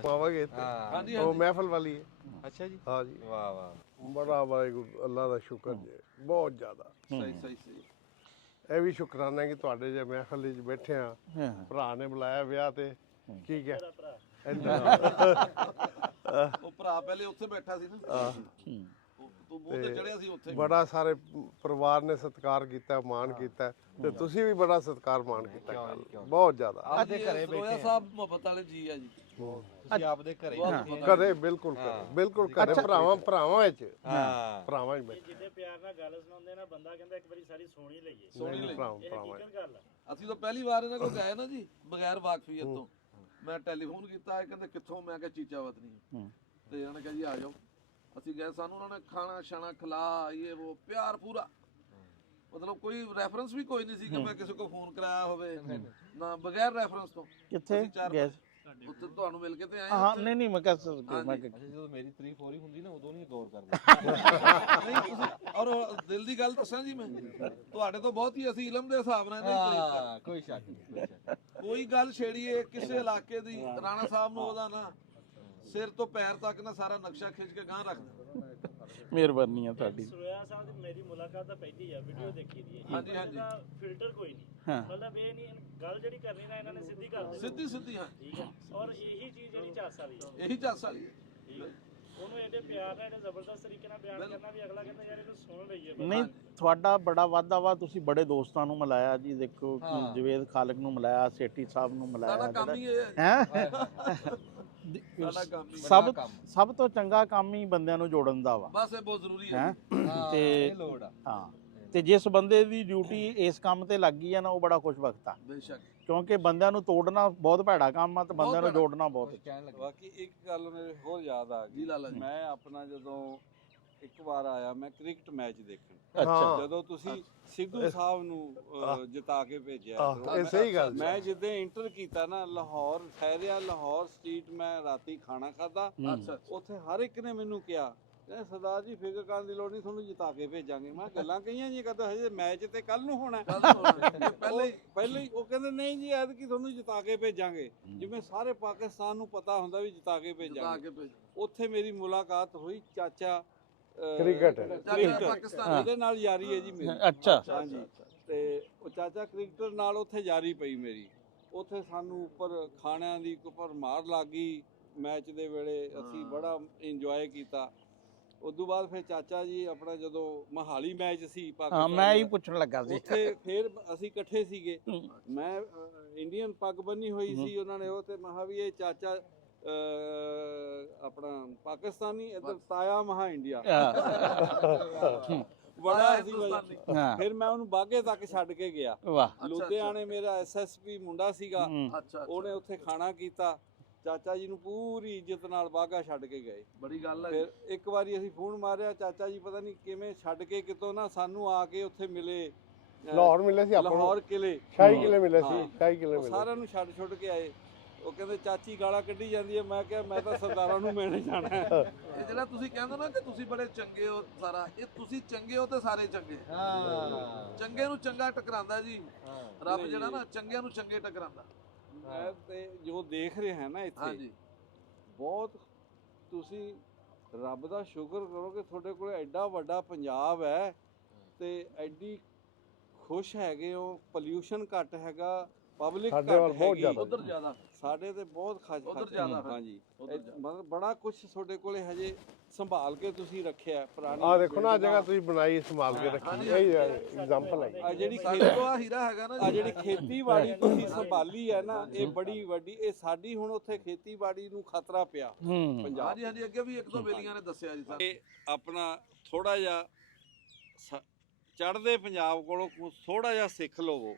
ਆਵਾਂਗੇ ਹਾਂਜੀ ਉਹ ਮਹਿਫਲ ਵਾਲੀ ਹੈ। ਅੱਛਾ ਜੀ, ਹਾਂ ਜੀ, ਵਾਹ ਵਾਹ। ਬੜਾ ਵਾਹਿਗੁਰੂ ਅੱਲਾ ਦਾ ਸ਼ੁਕਰ ਜੀ, ਬਹੁਤ ਜ਼ਿਆਦਾ। ਸਹੀ ਸਹੀ ਸਹੀ। ਇਹ ਵੀ ਸ਼ੁਕਰਾਨਾ ਕਿ ਤੁਹਾਡੇ ਜੇ ਮਹਿਫਲ ਵਿੱਚ ਬੈਠੇ ਆ, ਭਰਾ ਨੇ ਬੁਲਾਇਆ ਵਿਆਹ ਤੇ। ਕੀ ਕਿਹਾ? ਉਹ ਭਰਾ ਪਹਿਲੇ ਉੱਥੇ ਬੈਠਾ ਸੀ ਨਾ, ਤੂੰ ਮੂੰਹ ਤੇ ਚੜਿਆ ਸੀ ਉੱਥੇ। ਬੜਾ ਸਾਰੇ ਪਰਿਵਾਰ ਨੇ ਸਤਿਕਾਰ ਕੀਤਾ, ਮਾਣ ਕੀਤਾ, ਤੇ ਤੁਸੀਂ ਵੀ ਬੜਾ ਸਤਿਕਾਰ ਮਾਣ ਕੀਤਾ ਕੱਲ੍ਹ, ਬਹੁਤ ਜ਼ਿਆਦਾ। ਆਪਦੇ ਘਰੇ ਸਰੋਇਆ ਸਾਹਿਬ ਮੁਹੱਬਤ ਵਾਲੇ ਜੀ ਆ ਜੀ। ਤੁਸੀਂ ਆਪਦੇ ਘਰੇ ਘਰੇ ਬਿਲਕੁਲ ਘਰੇ, ਬਿਲਕੁਲ ਘਰੇ, ਭਰਾਵਾਂ ਵਿੱਚ, ਹਾਂ ਭਰਾਵਾਂ ਵਿੱਚ ਬੈਠੇ। ਜਿੱਦੇ ਪਿਆਰ ਨਾਲ ਗੱਲ ਸੁਣਾਉਂਦੇ ਨਾ, ਬੰਦਾ ਕਹਿੰਦਾ ਇੱਕ ਵਾਰੀ ਸਾਰੀ ਸੋਣੀ ਲਈਏ। ਭਰਾਵਾਂ ਇਹ ਹਕੀਕਤ ਗੱਲ ਆ। ਅਸੀਂ ਤਾਂ ਪਹਿਲੀ ਵਾਰ ਇਹਨਾਂ ਕੋਲ ਗਏ ਨਾ ਜੀ, ਬਗੈਰ ਵਾਕਫੀਅਤ ਤੋਂ। ਮੈਂ ਟੈਲੀਫੋਨ ਕੀਤਾ, ਇਹ ਕਹਿੰਦੇ ਕਿੱਥੋਂ? ਮੈਂ ਕਿਹਾ ਚੀਚਾ ਵਤਨੀ। ਤੇ ਇਹਨਾਂ ਨੇ ਕਿਹਾ ਜੀ ਆ ਜਾਓ। ਅਸੀਂ ਗਏ, ਸਾਨੂੰ ਉਹਨਾਂ ਨੇ ਖਾਣਾ ਛਾਣਾ ਖਿਲਾ, ਇਹ ਉਹ ਪਿਆਰ ਪੂਰਾ। ਮਤਲਬ ਕੋਈ ਰੈਫਰੈਂਸ ਵੀ ਕੋਈ ਨਹੀਂ ਸੀ ਕਿ ਮੈਂ ਕਿਸੇ ਕੋ ਫੋਨ ਕਰਾਇਆ ਹੋਵੇ ਨਾ, ਬਗੈਰ ਰੈਫਰੈਂਸ ਤੋਂ। ਕਿੱਥੇ ਗਏ? ਉੱਥੇ ਤੁਹਾਨੂੰ ਮਿਲ ਕੇ ਤੇ ਆਏ। ਹਾਂ, ਨਹੀਂ ਮੈਂ ਕਿਹਾ ਜਦੋਂ ਮੇਰੀ ਤਾਰੀਫ ਹੋ ਰਹੀ ਹੁੰਦੀ ਨਾ, ਉਦੋਂ ਨਹੀਂ ਗੌਰ ਕਰਦੇ। ਨਹੀਂ ਤੁਸੀਂ, ਔਰ ਦਿਲ ਦੀ ਗੱਲ ਦੱਸਾਂ ਜੀ, ਮੈਂ ਤੁਹਾਡੇ ਤੋਂ ਬਹੁਤ ਹੀ ਅਸੀਂ ਇਲਮ ਦੇ ਹਿਸਾਬ ਨਾਲ ਨਹੀਂ ਤਾਰੀਫ ਕਰਦੇ। ਕੋਈ ਸ਼ੱਕ ਨਹੀਂ। ਕੋਈ ਗੱਲ ਛੇੜੀਏ ਕਿਸੇ ਇਲਾਕੇ ਦੀ, ਰਾਣਾ ਸਾਹਿਬ ਨੂੰ ਉਹਦਾ ਨਾ ਸਿਰ ਤੋਂ ਪੈਰ ਤੱਕ ਨਾ ਸਾਰਾ ਨਕਸ਼ਾ ਖਿੱਚ ਕੇ ਗਾਂ ਰੱਖਦਾ। ਮਿਹਰਬਾਨੀ ਆ ਤੁਹਾਡੀ। ਸਰੋਇਆ ਸਾਹਿਬ ਦੀ ਮੇਰੀ ਮੁਲਾਕਾਤ ਤਾਂ ਪਹਿਲੀ ਆ, ਵੀਡੀਓ ਦੇਖੀ ਦੀ ਹੈ। ਹਾਂਜੀ ਹਾਂਜੀ, ਫਿਲਟਰ ਕੋਈ ਨਹੀਂ, ਮਤਲਬ ਇਹ ਨਹੀਂ ਗੱਲ ਜਿਹੜੀ ਕਰਨੀ ਨਾ ਇਹਨਾਂ ਨੇ ਸਿੱਧੀ ਕਰ ਦਿੱਤੀ। ਸਿੱਧੀ ਸਿੱਧੀ। ਹਾਂ ਠੀਕ ਹੈ, ਔਰ ਇਹੀ ਚੀਜ਼ ਜਿਹੜੀ ਝਾਸ ਵਾਲੀ ਹੈ, ਇਹੀ ਚੱਸ ਵਾਲੀ ਹੈ। ਠੀਕ ਹੈ। ਉਹਨੂੰ ਇਹਦੇ ਪਿਆਰ ਨਾਲ, ਇਹਦੇ ਜ਼ਬਰਦਸਤ ਤਰੀਕੇ ਨਾਲ ਬਿਆਨ ਕਰਨਾ ਵੀ ਅਗਲਾ ਕਹਿੰਦਾ ਯਾਰ ਇਹਨੂੰ ਸੁਣ ਲਈਏ। ਨਹੀਂ, ਤੁਹਾਡਾ ਬੜਾ ਵਾਧਾ ਵਾ। ਤੁਸੀਂ ਬੜੇ ਦੋਸਤਾਂ ਨੂੰ ਮਿਲਾਇਆ ਜੀ। ਦੇਖੋ ਜਵੇਦ ਖਾਲਕ ਨੂੰ ਮਿਲਾਇਆ, ਸੇਠੀ ਸਾਹਿਬ ਨੂੰ ਸਾਡਾ ਮਿਲਾਇਆ ਕੰਮ ਹੀ ਇਹ ਹੈ। ਸਾਡਾ ਕੰਮ ਹੀ ਸਭ ਤੋਂ ਚੰਗਾ ਕੰਮ ਹੀ ਬੰਦਿਆਂ ਨੂੰ ਜੋੜਨ ਦਾ ਵਾ। ਬਸ ਇਹ ਬਹੁਤ ਜ਼ਰੂਰੀ ਹੈ। ਤੇ ਲੋੜ ਆ। ਹਾਂ, ਤੇ ਜਿਸ ਬੰਦੇ ਦੀ ਡਿਊਟੀ ਇਸ ਕੰਮ ਤੇ ਲੱਗ ਗਈ ਆ ਨਾ, ਉਹ ਬੜਾ ਖੁਸ਼ਬਖਤ ਆ, ਬੇਸ਼ੱਕ। ਕਿਉਂਕਿ ਬੰਦਿਆਂ ਨੂੰ ਤੋੜਨਾ ਬਹੁਤ ਭੈੜਾ ਕੰਮ ਆ ਤੇ ਬੰਦਿਆਂ ਨੂੰ ਜੋੜਨਾ ਬਹੁਤ। ਬਾਕੀ ਇੱਕ ਗੱਲ ਮੇਰੇ ਹੋਰ ਯਾਦ ਆ ਗਈ। ਜੀ ਲਾਲਾ ਜੀ। ਮੈਂ ਆਪਣਾ ਜਦੋਂ ਇੱਕ ਵਾਰ ਆਇਆ ਮੈਂ ਕ੍ਰਿਕਟ ਮੈਚ ਦੇਖਣ। ਅੱਛਾ ਜਦੋਂ ਤੁਸੀਂ ਸਿੱਧੂ ਸਾਹਿਬ ਨੂੰ ਜਿਤਾ ਕੇ ਭੇਜਿਆ ਆਹ, ਇਹ ਸਹੀ ਗੱਲ ਜੀ। ਮੈਂ ਜਿੱਦਾਂ ਇੰਟਰ ਕੀਤਾ ਨਾ, ਲਾਹੌਰ ਠਹਿਰਿਆ, ਲਾਹੌਰ ਸਟਰੀਟ ਮੈਂ ਰਾਤੀ ਖਾਣਾ ਖਾਦਾ। ਉੱਥੇ ਹਰ ਇੱਕ ਨੇ ਮੈਨੂੰ ਕਿਹਾ ਕਹਿੰਦੇ ਸਰਦਾਰ ਜੀ ਫਿਕਰ ਕਰਨ ਦੀ ਲੋੜ ਨਹੀਂ, ਤੁਹਾਨੂੰ ਜਿਤਾ ਕੇ ਭੇਜਾਂਗੇ। ਮੈਂ ਗੱਲਾਂ ਕਹੀਆਂ ਜੀ, ਕਦੋਂ ਹਜੇ ਮੈਚ ਤੇ ਕੱਲ ਨੂੰ ਹੋਣਾ ਪਹਿਲੇ ਹੀ ਉਹ ਕਹਿੰਦੇ ਨਹੀਂ ਜੀ ਐਤਕੀ ਤੁਹਾਨੂੰ ਜਿਤਾ ਕੇ ਭੇਜਾਂਗੇ, ਜਿਵੇਂ ਸਾਰੇ ਪਾਕਿਸਤਾਨ ਨੂੰ ਪਤਾ ਹੁੰਦਾ ਵੀ ਜਿਤਾ ਕੇ ਭੇਜਾਂਗੇ। ਉੱਥੇ ਮੇਰੀ ਮੁਲਾਕਾਤ ਹੋਈ ਚਾਚਾ ਕ੍ਰਿਕਟ ਉਹਦੇ ਨਾਲ ਯਾਰੀ ਹੈ ਜੀ ਮੇਰੀ। ਅੱਛਾ ਹਾਂਜੀ, ਤੇ ਉਹ ਚਾਚਾ ਕ੍ਰਿਕਟਰ ਨਾਲ ਉੱਥੇ ਯਾਰੀ ਪਈ ਮੇਰੀ। ਉੱਥੇ ਸਾਨੂੰ ਉੱਪਰ ਖਾਣਿਆਂ ਦੀ ਉੱਪਰ ਮਾਰ ਲੱਗ ਗਈ ਮੈਚ ਦੇ ਵੇਲੇ, ਅਸੀਂ ਬੜਾ ਇੰਜੋਏ ਕੀਤਾ। ਉਦੋਂ ਬਾਅਦ ਫਿਰ ਚਾਚਾ ਜੀ ਆਪਣਾ ਜਦੋਂ ਮਹਾਲੀ ਮੈਚ ਸੀ ਹਾਂ ਪਾਕਿਸਤਾਨ ਮੈਂ ਹੀ ਪੁੱਛਣ ਲੱਗਾ ਸੀ। ਉੱਥੇ ਫਿਰ ਅਸੀਂ ਇਕੱਠੇ ਸੀਗੇ, ਮੈਂ ਇੰਡੀਅਨ ਪੱਗ ਬੰਨੀ ਹੋਈ ਸੀ, ਉਹਨਾਂ ਨੇ ਉਹ ਤੇ ਮਹਾ ਵੀ ਇਹ ਚਾਚਾ ਆਪਣਾ ਪਾਕਿਸਤਾਨੀ, ਇੱਧਰ ਤਾਇਆ ਮਹਾ ਇੰਡੀਆ ਬੜਾ ਸੀ। ਹਾਂ ਫਿਰ ਮੈਂ ਉਹਨੂੰ ਬਾਗੇ ਤੱਕ ਛੱਡ ਕੇ ਗਿਆ। ਵਾਹ ਲੁਧਿਆਣੇ ਮੇਰਾ ਐਸਐਸਪੀ ਮੁੰਡਾ ਸੀਗਾ, ਉਹਨੇ ਉੱਥੇ ਖਾਣਾ ਕੀਤਾ। ਚਾਚਾ ਜੀ ਨੂੰ ਪੂਰੀ ਇੱਜ਼ਤ ਨਾਲ ਬਾਗਾ ਛੱਡ ਕੇ ਗਏ। ਬੜੀ ਗੱਲ ਹੈ। ਫਿਰ ਇੱਕ ਵਾਰੀ ਅਸੀਂ ਫੋਨ ਮਾਰਿਆ, ਚਾਚਾ ਜੀ ਪਤਾ ਨਹੀਂ ਕਿਵੇਂ ਛੱਡ ਕੇ ਕਿਤੋਂ ਨਾ ਸਾਨੂੰ ਆ ਕੇ ਉੱਥੇ ਮਿਲੇ। ਲਾਹੌਰ ਮਿਲੇ ਸੀ ਆਪਾਂ ਨੂੰ, ਲਾਹੌਰ ਕਿਲੇ, ਸ਼ਾਹੀ ਕਿਲੇ ਮਿਲੇ ਸੀ, ਸ਼ਾਹੀ ਕਿਲੇ ਉਹ ਮਿਲੇ। ਸਾਰਿਆਂ ਨੂੰ ਛੱਡ ਕੇ ਆਏ। ਉਹ ਕਹਿੰਦੇ ਚਾਚੀ ਗਾਲਾਂ ਕੱਢੀ ਜਾਂਦੀ ਹੈ। ਮੈਂ ਕਿਹਾ ਮੈਂ ਤਾਂ ਸਰਦਾਰਾਂ ਨੂੰ ਮਿਲਣ ਜਾਣਾ ਹੈ। ਇਹ ਜਿਹੜਾ ਤੁਸੀਂ ਕਹਿੰਦੇ ਨਾ ਕਿ ਤੁਸੀਂ ਬੜੇ ਚੰਗੇ ਹੋ, ਸਾਰਾ ਇਹ ਤੁਸੀਂ ਚੰਗੇ ਹੋ ਤੇ ਸਾਰੇ ਚੰਗੇ। ਚੰਗੇ ਨੂੰ ਚੰਗਾ ਟਕਰਾਉਂਦਾ ਜੀ ਰੱਬ, ਜਿਹੜਾ ਨਾ ਚੰਗਿਆਂ ਨੂੰ ਚੰਗੇ ਟਕਰਾਉਂਦਾ। ਮੈਂ ਤੇ ਜੋ ਦੇਖ ਰਿਹਾ ਹਾਂ ਨਾ ਇੱਥੇ, ਹਾਂਜੀ ਬਹੁਤ ਤੁਸੀਂ ਰੱਬ ਦਾ ਸ਼ੁਕਰ ਕਰੋ ਕਿ ਤੁਹਾਡੇ ਕੋਲ ਐਡਾ ਵੱਡਾ ਪੰਜਾਬ ਹੈ ਤੇ ਐਡੀ ਖੁਸ਼ ਹੈਗੇ ਹੋ। ਪੋਲਿਊਸ਼ਨ ਘੱਟ ਹੈਗਾ, ਪਬਲਿਕ ਸਾਡੇ ਵੱਲ ਘੱਟ ਬਹੁਤ ਹੈਗੀ। ਜ਼ਿਆਦਾ। ਉਧਰ ਜ਼ਿਆਦਾ ਸਾਡੇ ਤੇ ਬਹੁਤ ਖਰਚ ਉੱਧਰ ਜ਼ਿਆਦਾ। ਹਾਂਜੀ, ਮਤਲਬ ਬੜਾ ਕੁਝ ਤੁਹਾਡੇ ਕੋਲੇ ਹਜੇ ਸੰਭਾਲ ਕੇ ਤੁਸੀਂ ਰੱਖਿਆ। ਪੁਰਾਣੀ ਆਹ ਦੇਖੋ ਨਾ, ਆਹ ਜਗ੍ਹਾ ਤੁਸੀਂ ਬਣਾਈ ਸੰਭਾਲ ਕੇ ਰੱਖੀ, ਇਹ ਐਗਜ਼ਾਮਪਲ ਹੈ। ਆ ਜਿਹੜੀ ਆ ਹੀਰਾ ਹੈਗਾ ਨਾ ਆ ਜਿਹੜੀ ਖੇਤੀਬਾੜੀ ਤੁਸੀਂ ਸੰਭਾਲੀ ਹੈ ਨਾ, ਇਹ ਬੜੀ ਵੱਡੀ, ਇਹ ਸਾਡੀ ਹੁਣ ਉੱਥੇ ਖੇਤੀਬਾੜੀ ਨੂੰ ਖਤਰਾ ਪਿਆ ਪੰਜਾਬ। ਹਾਂਜੀ ਹਾਂਜੀ, ਅੱਗੇ ਵੀ ਇੱਕ ਦੋ ਬੇਲੀਆਂ ਨੇ ਦੱਸਿਆ ਜੀ ਸਰ। ਇਹ ਆਪਣਾ ਥੋੜਾ ਜਿਹਾ ਚੜ੍ਹਦੇ ਪੰਜਾਬ ਕੋਲੋਂ ਥੋੜਾ ਜਿਹਾ ਸਿੱਖ ਲਵੋ।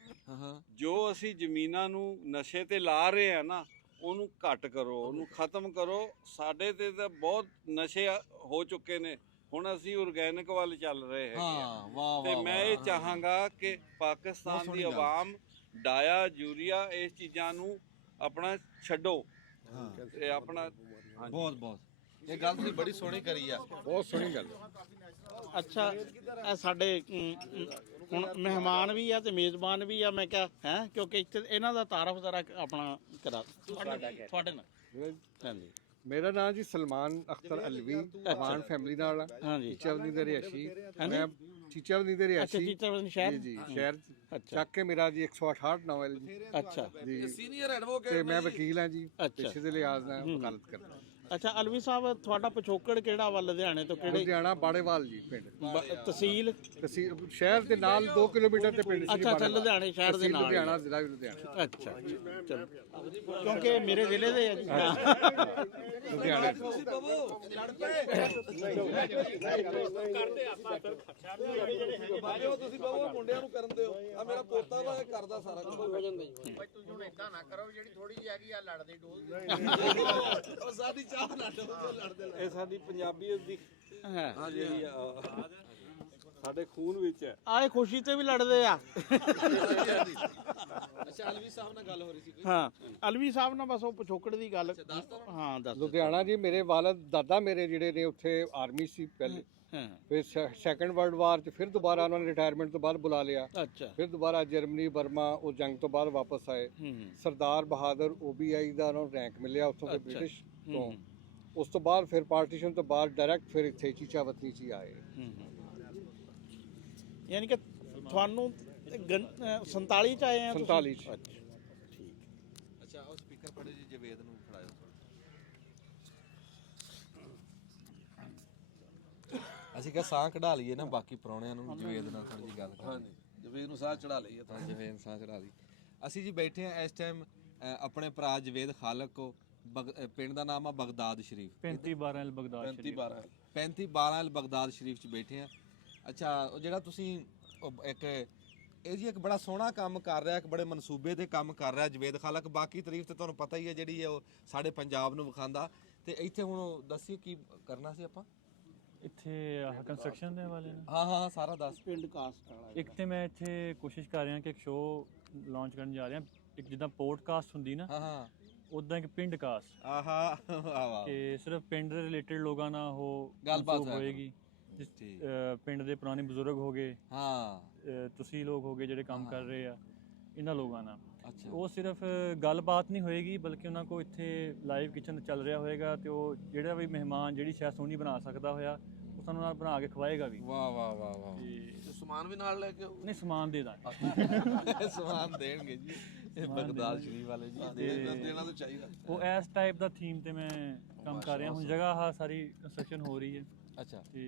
ਜੋ ਅਸੀਂ ਜ਼ਮੀਨਾਂ ਨੂੰ ਨਸ਼ੇ ਤੇ ਲਾ ਰਹੇ ਆ ਨਾ, ਉਹਨੂੰ ਘੱਟ ਕਰੋ, ਉਹਨੂੰ ਖਤਮ ਕਰੋ। ਸਾਡੇ ਤੇ ਤਾਂ ਬਹੁਤ ਨਸ਼ੇ ਹੋ ਚੁੱਕੇ ਨੇ, ਹੁਣ ਅਸੀਂ ਆਰਗੈਨਿਕ ਵੱਲ ਚੱਲ ਰਹੇ ਹੈਗੇ। ਤੇ ਮੈਂ ਇਹ ਚਾਹਾਂਗਾ ਕਿ ਪਾਕਿਸਤਾਨ ਦੀ ਆਵਾਮ ਡਾਇਆ, ਯੂਰੀਆ, ਇਸ ਚੀਜ਼ਾਂ ਨੂੰ ਆਪਣਾ ਛੱਡੋ ਤੇ ਆਪਣਾ ਬਹੁਤ ਇਹ ਗੱਲ ਤੁਸੀਂ ਬੜੀ ਸੋਹਣੀ ਕਰੀ ਆ, ਬਹੁਤ ਸੋਹਣੀ ਗੱਲ। ਅੱਛਾ ਇਹ ਸਾਡੇ ਹੁਣ ਮਹਿਮਾਨ ਵੀ ਆ ਤੇ ਮੇਜ਼ਬਾਨ ਵੀ ਆ। ਮੈਂ ਕਿਹਾ ਹੈ ਕਿਉਂਕਿ ਇੱਥੇ ਇਹਨਾਂ ਦਾ ਤਾਰਫ ਜ਼ਰਾ ਆਪਣਾ ਕਰਾ ਤੁਹਾਡੇ ਨਾਲ। ਹਾਂਜੀ ਮੇਰਾ ਨਾਮ ਜੀ ਸਲਮਾਨ ਅਖਤਰ ਅਲਵੀ, ਮਾਨ ਫੈਮਿਲੀ ਨਾਲ ਹਾਂਜੀ ਚੀਚਾਵਨੀ ਦੇ ਰਿਹਾਇਸ਼ੀ। ਮੈਂ ਚੀਚਾਵਨੀ ਦੇ ਅੱਛਾ ਰਿਹਾਇਸ਼ੀ ਚੀਚਾਵਰਨ ਸ਼ਹਿਰ ਜੀ ਸ਼ਹਿਰ ਅੱਛਾ ਚੱਕ ਕੇ ਮੇਰਾ ਜੀ 168 ਨਾਵਲ ਜੀ ਅੱਛਾ ਜੀ, ਸੀਨੀਅਰ ਐਡਵੋਕੇਟ ਤੇ ਮੈਂ ਵਕੀਲ ਹਾਂ ਜੀ, ਅੱਛਾ। ਪੇਸ਼ੇ ਦੇ ਲਿਹਾਜ਼ ਨਾਲ ਵਕਾਲਤ ਕਰਦਾ। ਅੱਛਾ ਅਲਵੀ ਸਾਹਿਬ ਤੁਹਾਡਾ ਪਿਛੋਕੜ ਕਿਹੜਾ ਵਾ ਲੁਧਿਆਣੇ ਤੋਂ? ਕਿਹੜੇ ਲੁਧਿਆਣਾ ਬਾੜੇਵਾਲ ਜੀ ਪਿੰਡ, ਤਹਿਸੀਲ? ਸ਼ਹਿਰ ਦੇ ਨਾਲ 2 ਕਿਲੋਮੀਟਰ ਤੇ ਪਿੰਡ ਸੀ ਅੱਛਾ ਅੱਛਾ ਲੁਧਿਆਣੇ ਸ਼ਹਿਰ ਦੇ ਨਾਲ। ਲੁਧਿਆਣਾ ਜ਼ਿਲ੍ਹਾ ਵੀ ਲੁਧਿਆਣਾ। ਅੱਛਾ ਚਲੋ ਕਿਉਂਕਿ ਮੇਰੇ ਜ਼ਿਲ੍ਹੇ ਦੇ ਆ ਜੀ। ਲੁਧਿਆਣੇ ਤੁਸੀਂ ਬਵੋ ਬਾਬਿਓ, ਤੁਸੀਂ ਬਵੋ, ਮੁੰਡਿਆਂ ਨੂੰ ਕਰਨ ਦਿਓ। ਆ ਮੇਰਾ ਪੋਤਾ ਵਾ, ਇਹ ਕਰਦਾ ਸਾਰਾ ਕੁਝ। ਹੁਣ ਏਦਾਂ ਨਾ ਕਰੋ, ਜਿਹੜੀ ਥੋੜੀ ਜਿਹੀ ਹੈਗੀ ਆ ਲੜਦੇ ਡੋਲਦੇ। ਉਹ ਸਾਡੀ ਚਾਹ ਲੜਦੇ। ਇਹ ਸਾਡੀ ਪੰਜਾਬੀਅਤ ਦੀ ਹਾਂ ਜਿਹੜੀ ਸਾਡੇ ਖੂਨ ਵਿੱਚ ਹੈ। ਆਏ ਖੁਸ਼ੀ ਤੇ ਵੀ ਲੜਦੇ ਆ। ਅੱਛਾ ਅਲਵੀ ਸਾਹਿਬ ਨਾਲ ਗੱਲ ਹੋ ਰਹੀ ਸੀ ਕੋਈ? ਹਾਂ ਅਲਵੀ ਸਾਹਿਬ ਨਾਲ ਬਸ ਉਹ ਪਿਛੋਕੜ ਦੀ ਗੱਲ। ਹਾਂ ਦੱਸ। ਲੁਧਿਆਣਾ ਜੀ, ਮੇਰੇ ਵਾਲਦ ਦਾਦਾ ਮੇਰੇ ਜਿਹੜੇ ਨੇ ਉੱਥੇ ਆਰਮੀ ਸੀ ਪਹਿਲੇ, ਹਾਂ ਫਿਰ ਸੈਕੰਡ ਵਰਲਡ ਵਾਰ 'ਚ ਫਿਰ ਦੁਬਾਰਾ ਉਹਨਾਂ ਨੇ ਰਿਟਾਇਰਮੈਂਟ ਤੋਂ ਬਾਅਦ ਬੁਲਾ ਲਿਆ। ਅੱਛਾ ਫਿਰ ਦੁਬਾਰਾ ਜਰਮਨੀ, ਬਰਮਾ, ਉਹ ਜੰਗ ਤੋਂ ਬਾਅਦ ਵਾਪਸ ਆਏ। ਸਰਦਾਰ ਬਹਾਦਰ OBI ਦਾ ਉਹਨਾਂ ਨੂੰ ਰੈਂਕ ਮਿਲਿਆ ਉੱਥੋਂ, ਫਿਰ ਬ੍ਰਿਟਿਸ਼ ਤੋਂ। ਉਸ ਤੋਂ ਬਾਅਦ ਫਿਰ ਪਾਰਟੀਸ਼ਨ ਤੋਂ ਬਾਅਦ ਡਾਇਰੈਕਟ ਫਿਰ ਇੱਥੇ ਚੀਚਾਵਤਨੀ 'ਚ ਹੀ ਆਏ। ਯਾਨੀ ਕਿ ਤੁਹਾਨੂੰ 47 ਚ ਆਏ ਆ ਤੁਸੀਂ? 47 ਚ। ਅੱਛਾ ਠੀਕ। ਅੱਛਾ ਉਹ ਸਪੀਕਰ ਪੜੇ ਜੀ, ਜਵੇਦ ਨੂੰ ਫੜਾਇਓ। ਅਸੀਂ ਕਿਹਾ ਸਾਹ ਕਢਾ ਲਈਏ ਨਾ ਬਾਕੀ ਪ੍ਰਾਹੁਣਿਆਂ ਨੂੰ, ਜਵੇਦ ਨਾਲ ਥੋੜੀ ਜਿਹੀ ਗੱਲ ਕਰਾਂਗੇ। ਹਾਂਜੀ, ਜਵੇਦ ਨੂੰ ਸਾਹ ਚੜਾ ਲਈਏ ਤਾਂ। ਜਵੇਦ ਸਾਹ ਚੜਾ ਲਈ। ਅਸੀਂ ਜੀ ਬੈਠੇ ਆ ਇਸ ਟਾਈਮ ਆਪਣੇ ਭਰਾ ਜਵੇਦ ਖਾਲਕ ਕੋ, ਪਿੰਡ ਦਾ ਨਾਮ ਆ ਬਗਦਾਦ ਸ਼ਰੀਫ। 3512 ਅਲ ਬਗਦਾਦ 3512 ਅਲ ਬਗਦਾਦ ਸ਼ਰੀਫ ਚ ਬੈਠੇ ਆ। ਅੱਛਾ ਉਹ ਜਿਹੜਾ ਤੁਸੀਂ ਇੱਕ ਇਹ ਜੀ ਇੱਕ ਬੜਾ ਸੋਹਣਾ ਕੰਮ ਕਰ ਰਿਹਾ, ਇੱਕ ਬੜੇ ਮਨਸੂਬੇ ਤੇ ਕੰਮ ਕਰ ਰਿਹਾ ਜਵੇਦ ਖਾਲਕ। ਬਾਕੀ ਤਾਰੀਫ ਤੇ ਤੁਹਾਨੂੰ ਪਤਾ ਹੀ ਹੈ ਜਿਹੜੀ ਹੈ ਉਹ ਸਾਡੇ ਪੰਜਾਬ ਨੂੰ ਵਿਖਾਉਂਦਾ। ਤੇ ਇੱਥੇ ਹੁਣ ਦੱਸਿਓ ਕੀ ਕਰਨਾ ਸੀ ਆਪਾਂ। ਇੱਥੇ ਆਹ ਕੰਸਟਰਕਸ਼ਨ ਦੇ ਵਾਲੇ ਨੇ। ਹਾਂ ਸਾਰਾ ਦੱਸ। ਪਿੰਡ ਕਾਸਟ ਵਾਲਾ ਇੱਕ ਤੇ ਮੈਂ ਇੱਥੇ ਕੋਸ਼ਿਸ਼ ਕਰ ਰਿਹਾ ਕਿ ਇੱਕ ਸ਼ੋਅ ਲਾਂਚ ਕਰਨ ਜਾ ਰਿਹਾ, ਇੱਕ ਜਿੱਦਾਂ ਪੋਡਕਾਸਟ ਹੁੰਦੀ ਨਾ, ਹਾਂ ਉਦਾਂ ਇੱਕ ਪਿੰਡ ਕਾਸਟ, ਆਹਾ ਆਵਾ ਕਿ ਸਿਰਫ ਪਿੰਡ ਦੇ ਰਿਲੇਟਡ ਲੋਕਾਂ ਨਾਲ ਉਹ ਗੱਲਬਾਤ ਮਨਸੂਬ ਹੋਏਗੀ। ਜਿਸ ਪਿੰਡ ਦੇ ਪੁਰਾਣੇ ਬਜ਼ੁਰਗ ਹੋ ਗਏ, ਤੁਸੀਂ ਲੋਕ ਹੋ ਗਏ ਜਿਹੜੇ ਕੰਮ ਕਰ ਰਹੇ ਆ, ਇਹਨਾਂ ਲੋਕਾਂ ਨਾਲ। ਉਹ ਸਿਰਫ ਗੱਲਬਾਤ ਨਹੀਂ ਹੋਏਗੀ, ਬਲਕਿ ਉਹਨਾਂ ਕੋ ਇੱਥੇ ਲਾਈਵ ਕਿਚਨ ਚੱਲ ਰਿਹਾ ਹੋਏਗਾ, ਤੇ ਉਹ ਜਿਹੜਾ ਵੀ ਮਹਿਮਾਨ ਜਿਹੜੀ ਸ਼ਾਇਦ ਸੋਹਣੀ ਬਣਾ ਸਕਦਾ ਹੋਇਆ, ਉਹ ਸਾਨੂੰ ਨਾਲ ਬਣਾ ਕੇ ਖਵਾਏਗਾ ਵੀ। ਵਾਹ ਵਾਹ ਵਾਹ ਵਾਹ। ਤੇ ਸਮਾਨ ਵੀ ਨਾਲ ਲੈ ਕੇ ਆਓ? ਨਹੀਂ, ਸਮਾਨ ਦੇ ਦਾਂਗੇ। ਸਮਾਨ ਦੇਣਗੇ ਜੀ ਇਹ ਬਗਦਾਦ ਸ਼ਰੀਫ ਵਾਲੇ ਜੀ। ਦੇਣਾ ਤਾਂ ਚਾਹੀਦਾ। ਉਹ ਇਸ ਟਾਈਪ ਦਾ ਥੀਮ ਤੇ ਮੈਂ ਕੰਮ ਕਰ ਰਿਹਾ। ਹੁਣ ਜਗ੍ਹਾ ਆਹ ਸਾਰੀ ਕੰਸਟਰਕਸ਼ਨ ਹੋ ਰਹੀ ਹੈ। ਅੱਛਾ, ਤੇ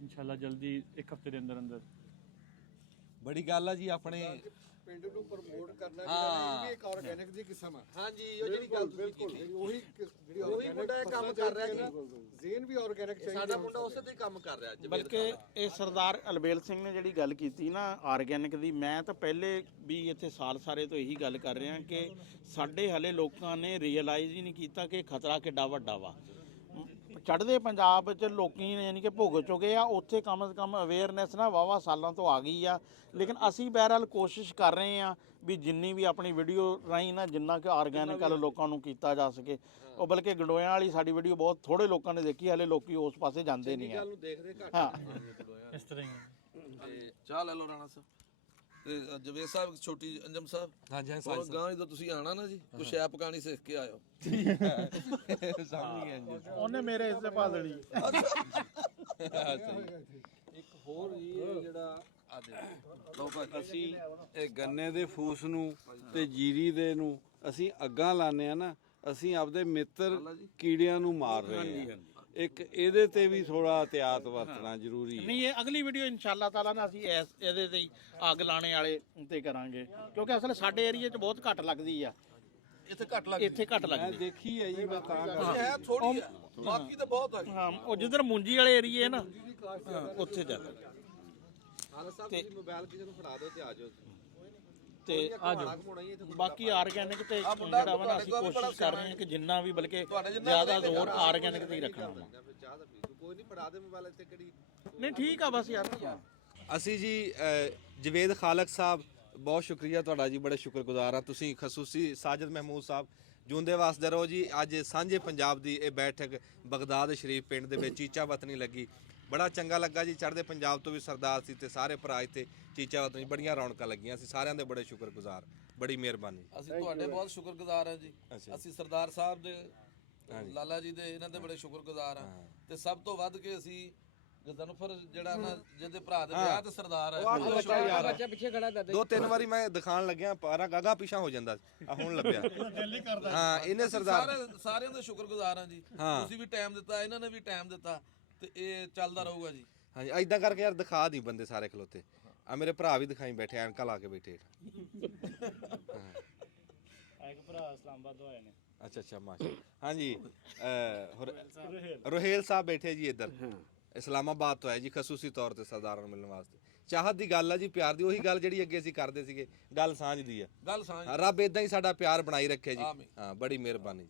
ਇਨਸ਼ਾਅੱਲਾ ਜਲਦੀ ਇੱਕ ਹਫ਼ਤੇ ਦੇ ਅੰਦਰ ਅੰਦਰ। ਬੜੀ ਗੱਲ ਆ ਜੀ ਆਪਣੇ ਪਿੰਡ ਨੂੰ ਪ੍ਰਮੋਟ ਕਰਨਾ ਵੀ ਇੱਕ ਆਰਗੈਨਿਕ ਦੀ ਕਿਸਮ ਆ। ਹਾਂਜੀ, ਉਹ ਜਿਹੜੀ ਗੱਲ ਤੁਸੀਂ ਕੀਤੀ, ਉਹੀ ਮੁੰਡਾ ਇਹ ਕੰਮ ਕਰ ਰਿਹਾ ਜੀ। ਜ਼ੇਨ ਵੀ ਆਰਗੈਨਿਕ ਚਾਹੀਦਾ। ਸਾਡਾ ਮੁੰਡਾ ਉਸੇ ਤੇ ਹੀ ਕੰਮ ਕਰ ਰਿਹਾ ਅੱਜ। ਬਲਕਿ ਇਹ ਸਰਦਾਰ ਅਲਬੇਲ ਸਿੰਘ ਨੇ ਜਿਹੜੀ ਗੱਲ ਕੀਤੀ ਨਾ ਆਰਗੈਨਿਕ ਦੀ, ਮੈਂ ਤਾਂ ਪਹਿਲੇ ਵੀ ਇੱਥੇ ਸਾਲ ਸਾਰੇ ਤੋਂ ਇਹੀ ਗੱਲ ਕਰ ਰਿਹਾ ਕਿ ਸਾਡੇ ਹਲੇ ਲੋਕਾਂ ਨੇ ਰੀਅਲਾਈਜ਼ ਹੀ ਨਹੀਂ ਕੀਤਾ ਕਿ ਖਤਰਾ ਕਿੱਡਾ ਵੱਡਾ ਵਾ। ਚੜ੍ਹਦੇ ਪੰਜਾਬ 'ਚ ਲੋਕੀ ਯਾਨੀ ਕਿ ਭੁੱਗ ਚੁੱਕੇ ਆ, ਉੱਥੇ ਕਮ ਸੇ ਕਮ ਅਵੇਅਰਨੈਸ ਨਾ ਵਾਹਵਾ ਸਾਲਾਂ ਤੋਂ ਆ ਗਈ ਆ। ਲੇਕਿਨ ਅਸੀਂ ਬਹਰਹਾਲ ਕੋਸ਼ਿਸ਼ ਕਰ ਰਹੇ ਆ ਵੀ ਜਿੰਨੀ ਵੀ ਆਪਣੀ ਵੀਡੀਓ ਰਾਹੀਂ ਨਾ ਜਿੰਨਾ ਕਿ ਆਰਗੈਨਿਕਲ ਲੋਕਾਂ ਨੂੰ ਕੀਤਾ ਜਾ ਸਕੇ। ਉਹ ਬਲਕਿ ਗੰਡੋਇਆਂ ਵਾਲੀ ਸਾਡੀ ਵੀਡੀਓ ਬਹੁਤ ਥੋੜੇ ਲੋਕਾਂ ਨੇ ਦੇਖੀ, ਹਲੇ ਲੋਕੀ ਉਸ ਪਾਸੇ ਜਾਂਦੇ ਨਹੀਂ ਆ। ਦੇਖਦੇ ਘੱਟ ਹਾਂ, ਇਸ ਤਰ੍ਹਾਂ ਹੀ। ਤੇ ਚਾਹ ਲੈ ਲਓ ਰਾਣਾ ਸਾਹਿਬ ਤੇ ਜਵੇਦ ਸਾਹਿਬ, ਛੋਟੀ ਅੰਜਮ ਸਾਹਿਬ। ਹਾਂਜੀ ਹੁਣ ਗਾਂ ਜਦੋਂ ਤੁਸੀਂ ਆਣਾ ਨਾ ਜੀ, ਕੁਛ ਐ ਪਕਾਣੀ ਸਿੱਖ ਕੇ ਆਇਓ। ਸਮਝ ਗਿਆ ਜੀ। ਉਹਨੇ ਮੇਰੇ ਹਿੱਸੇ ਪਾ ਦੇਣੀ। ਇੱਕ ਹੋਰ ਜੀ ਇਹ ਜਿਹੜਾ ਅਸੀਂ ਇਹ ਗੰਨੇ ਦੇ ਫੂਸ ਨੂੰ ਤੇ ਜੀਰੀ ਦੇ ਨੂੰ ਅਸੀਂ ਅੱਗਾਂ ਲਾਣੇ ਆ ਨਾ, ਅਸੀਂ ਆਪਦੇ ਮਿੱਤਰ ਕੀੜਿਆਂ ਨੂੰ ਮਾਰ ਰਹੇ ਹਾਂ। ਇੱਕ ਇਹਦੇ ਤੇ ਵੀ ਥੋੜਾ ਇhtiyat ਵਰਤਣਾ ਜ਼ਰੂਰੀ ਹੈ। ਨਹੀਂ, ਇਹ ਅਗਲੀ ਵੀਡੀਓ ਇਨਸ਼ਾਅੱਲਾ ਤਾਲਾ ਨਾ ਅਸੀਂ ਇਹਦੇ ਤੇ ਹੀ ਅੱਗ ਲਾਣੇ ਵਾਲੇ ਤੇ ਕਰਾਂਗੇ, ਕਿਉਂਕਿ ਅਸਲ ਸਾਡੇ ਏਰੀਆ 'ਚ ਬਹੁਤ ਘੱਟ ਲੱਗਦੀ ਆ। ਇੱਥੇ ਘੱਟ ਲੱਗਦੀ ਇੱਥੇ ਘੱਟ ਮੈਂ ਲੱਗਦੀ ਦੇਖੀ ਹੈ ਜੀ, ਮੈਂ ਤਾਂ ਹੈ, ਥੋੜੀ ਹੈ, ਬਾਕੀ ਤਾਂ ਬਹੁਤ ਹੈ। ਹਾਂ, ਉਹ ਜਿੱਧਰ ਮੁੰਜੀ ਵਾਲੇ ਏਰੀਏ ਨਾ ਉੱਥੇ ਚੱਲ ਤੇ ਮੋਬਾਈਲ ਕਿਸੇ ਨੂੰ ਫੜਾ ਦਿਓ ਤੇ ਆ ਜਾਓ। ਤੇ ਬਾਕੀ ਆਰਗੈਨਿਕ ਤੇ ਜਿਹੜਾ ਵਾ ਨਾ ਅਸੀਂ ਕੋਸ਼ਿਸ਼ ਕਰ ਰਹੇ ਹਾਂ ਕਿ ਜਿੰਨਾ ਵੀ ਬਲਕਿ ਜ਼ਿਆਦਾ ਜ਼ੋਰ ਆਰਗੈਨਿਕ ਤੇ ਹੀ ਰੱਖਣਾ ਵਾ। ਕੋਈ ਨਹੀਂ ਫੜਾ ਦੇ ਮੋਬਾਈਲ ਇੱਥੇ ਕਿਹੜੀ। ਨਹੀਂ ਠੀਕ ਆ ਬਸ ਯਾਰ। ਅਸੀਂ ਜੀ ਜਵੇਦ ਖਾਲਕ ਸਾਹਿਬ, ਬਹੁਤ ਸ਼ੁਕਰੀਆ ਤੁਹਾਡਾ ਜੀ, ਬੜੇ ਸ਼ੁਕਰਗੁਜ਼ਾਰ ਆ। ਤੁਸੀਂ ਖਸੂਸੀ ਸਾਜਦ ਮਹਿਮੂਦ ਸਾਹਿਬ, ਜੂੰਦੇ ਵਾਸਦੇ ਰਹੋ ਜੀ। ਅੱਜ ਸਾਂਝੇ ਪੰਜਾਬ ਦੀ ਇਹ ਬੈਠਕ ਬਗਦਾਦ ਸ਼ਰੀਫ ਪਿੰਡ ਦੇ ਵਿੱਚ ਚੀਚਾ ਵਤਨੀ ਲੱਗੀ, ਬੜਾ ਚੰਗਾ ਲੱਗਾ ਜੀ। ਚੜ੍ਹਦੇ ਪੰਜਾਬ ਤੋਂ ਵੀ ਸਰਦਾਰ ਸੀ ਤੇ ਸਾਰੇ ਭਰਾ ਇੱਥੇ ਚੀਚਾ ਵਤਨੀ, ਬੜੀਆਂ ਰੌਣਕਾਂ ਲੱਗੀਆਂ ਸੀ। ਸਾਰਿਆਂ ਦੇ ਬੜੇ ਸ਼ੁਕਰਗੁਜ਼ਾਰ, ਬੜੀ ਮਿਹਰਬਾਨੀ। ਅਸੀਂ ਤੁਹਾਡੇ ਬਹੁਤ ਸ਼ੁਕਰਗੁਜ਼ਾਰ ਹਾਂ ਜੀ। ਅਸੀਂ ਸਰਦਾਰ ਸਾਹਿਬ ਦੇ, ਲਾਲਾ ਜੀ ਦੇ, ਇਹਨਾਂ ਦੇ ਬੜੇ ਸ਼ੁਕਰਗੁਜ਼ਾਰ ਹਾਂ। ਤੇ ਸਭ ਤੋਂ ਵੱਧ ਕੇ ਅਸੀਂ ਗਜ਼ਨਫਰ ਜਿਹੜਾ ਨਾ, ਜਿਹਦੇ ਭਰਾ ਦੇ ਵਿਆਹ ਤੇ ਸਰਦਾਰ ਹੈ, ਬੱਚਾ ਪਿੱਛੇ ਖੜਾ ਦਾਦਾ। 2-3 ਵਾਰੀ ਮੈਂ ਦਿਖਾਣ ਲੱਗਿਆ, ਪਾਰਾ ਗਾਗਾ ਪਿਛਾ ਹੋ ਜਾਂਦਾ ਆ, ਹੁਣ ਲੱਭਿਆ। ਹਾਂ, ਇਹਨੇ ਸਰਦਾਰ ਸਾਰਿਆਂ ਦੇ ਸ਼ੁਕਰਗੁਜ਼ਾਰ ਹਾਂ ਜੀ। ਤੁਸੀਂ ਵੀ ਟਾਈਮ ਦਿੱਤਾ, ਇਹਨਾਂ ਨੇ ਵੀ ਟਾਈਮ ਦਿੱਤਾ, ਤੇ ਇਹ ਚੱਲਦਾ ਰਹੂਗਾ ਜੀ। ਹਾਂਜੀ, ਐਦਾਂ ਕਰਕੇ ਯਾਰ ਦਿਖਾ ਦੀ ਬੰਦੇ ਸਾਰੇ ਖਲੋਤੇ ਆ। ਮੇਰੇ ਭਰਾ ਵੀ ਦਿਖਾਈ ਬੈਠੇ, ਐਨਕਾਂ ਲਾ ਕੇ ਬੈਠੇ। ਇੱਕ ਭਰਾ ਇਸਲਾਮਾਬਾਦ ਤੋਂ ਆਏ ਨੇ। ਅੱਛਾ ਮਾਸ਼ਾ। ਹਾਂਜੀ, ਰੋਹੇਲ ਸਾਹਿਬ ਬੈਠੇ ਜੀ ਇੱਧਰ, ਇਸਲਾਮਾਬਾਦ ਤੋਂ ਆਏ ਜੀ, ਖਸੂਸੀ ਤੌਰ ਤੇ ਸਰਦਾਰਾਂ ਨੂੰ ਮਿਲਣ ਵਾਸਤੇ। ਚਾਹਤ ਦੀ ਗੱਲ ਆ ਜੀ, ਪਿਆਰ ਦੀ, ਉਹੀ ਗੱਲ ਜਿਹੜੀ ਅੱਗੇ ਅਸੀਂ ਕਰਦੇ ਸੀਗੇ, ਗੱਲ ਸਾਂਝ ਦੀ ਆ। ਗੱਲ ਸਾਂਝ, ਰੱਬ ਇਦਾਂ ਹੀ ਸਾਡਾ ਪਿਆਰ ਬਣਾਈ ਰੱਖੇ ਜੀ। ਹਾਂ, ਬੜੀ ਮਿਹਰਬਾਨੀ ਜੀ।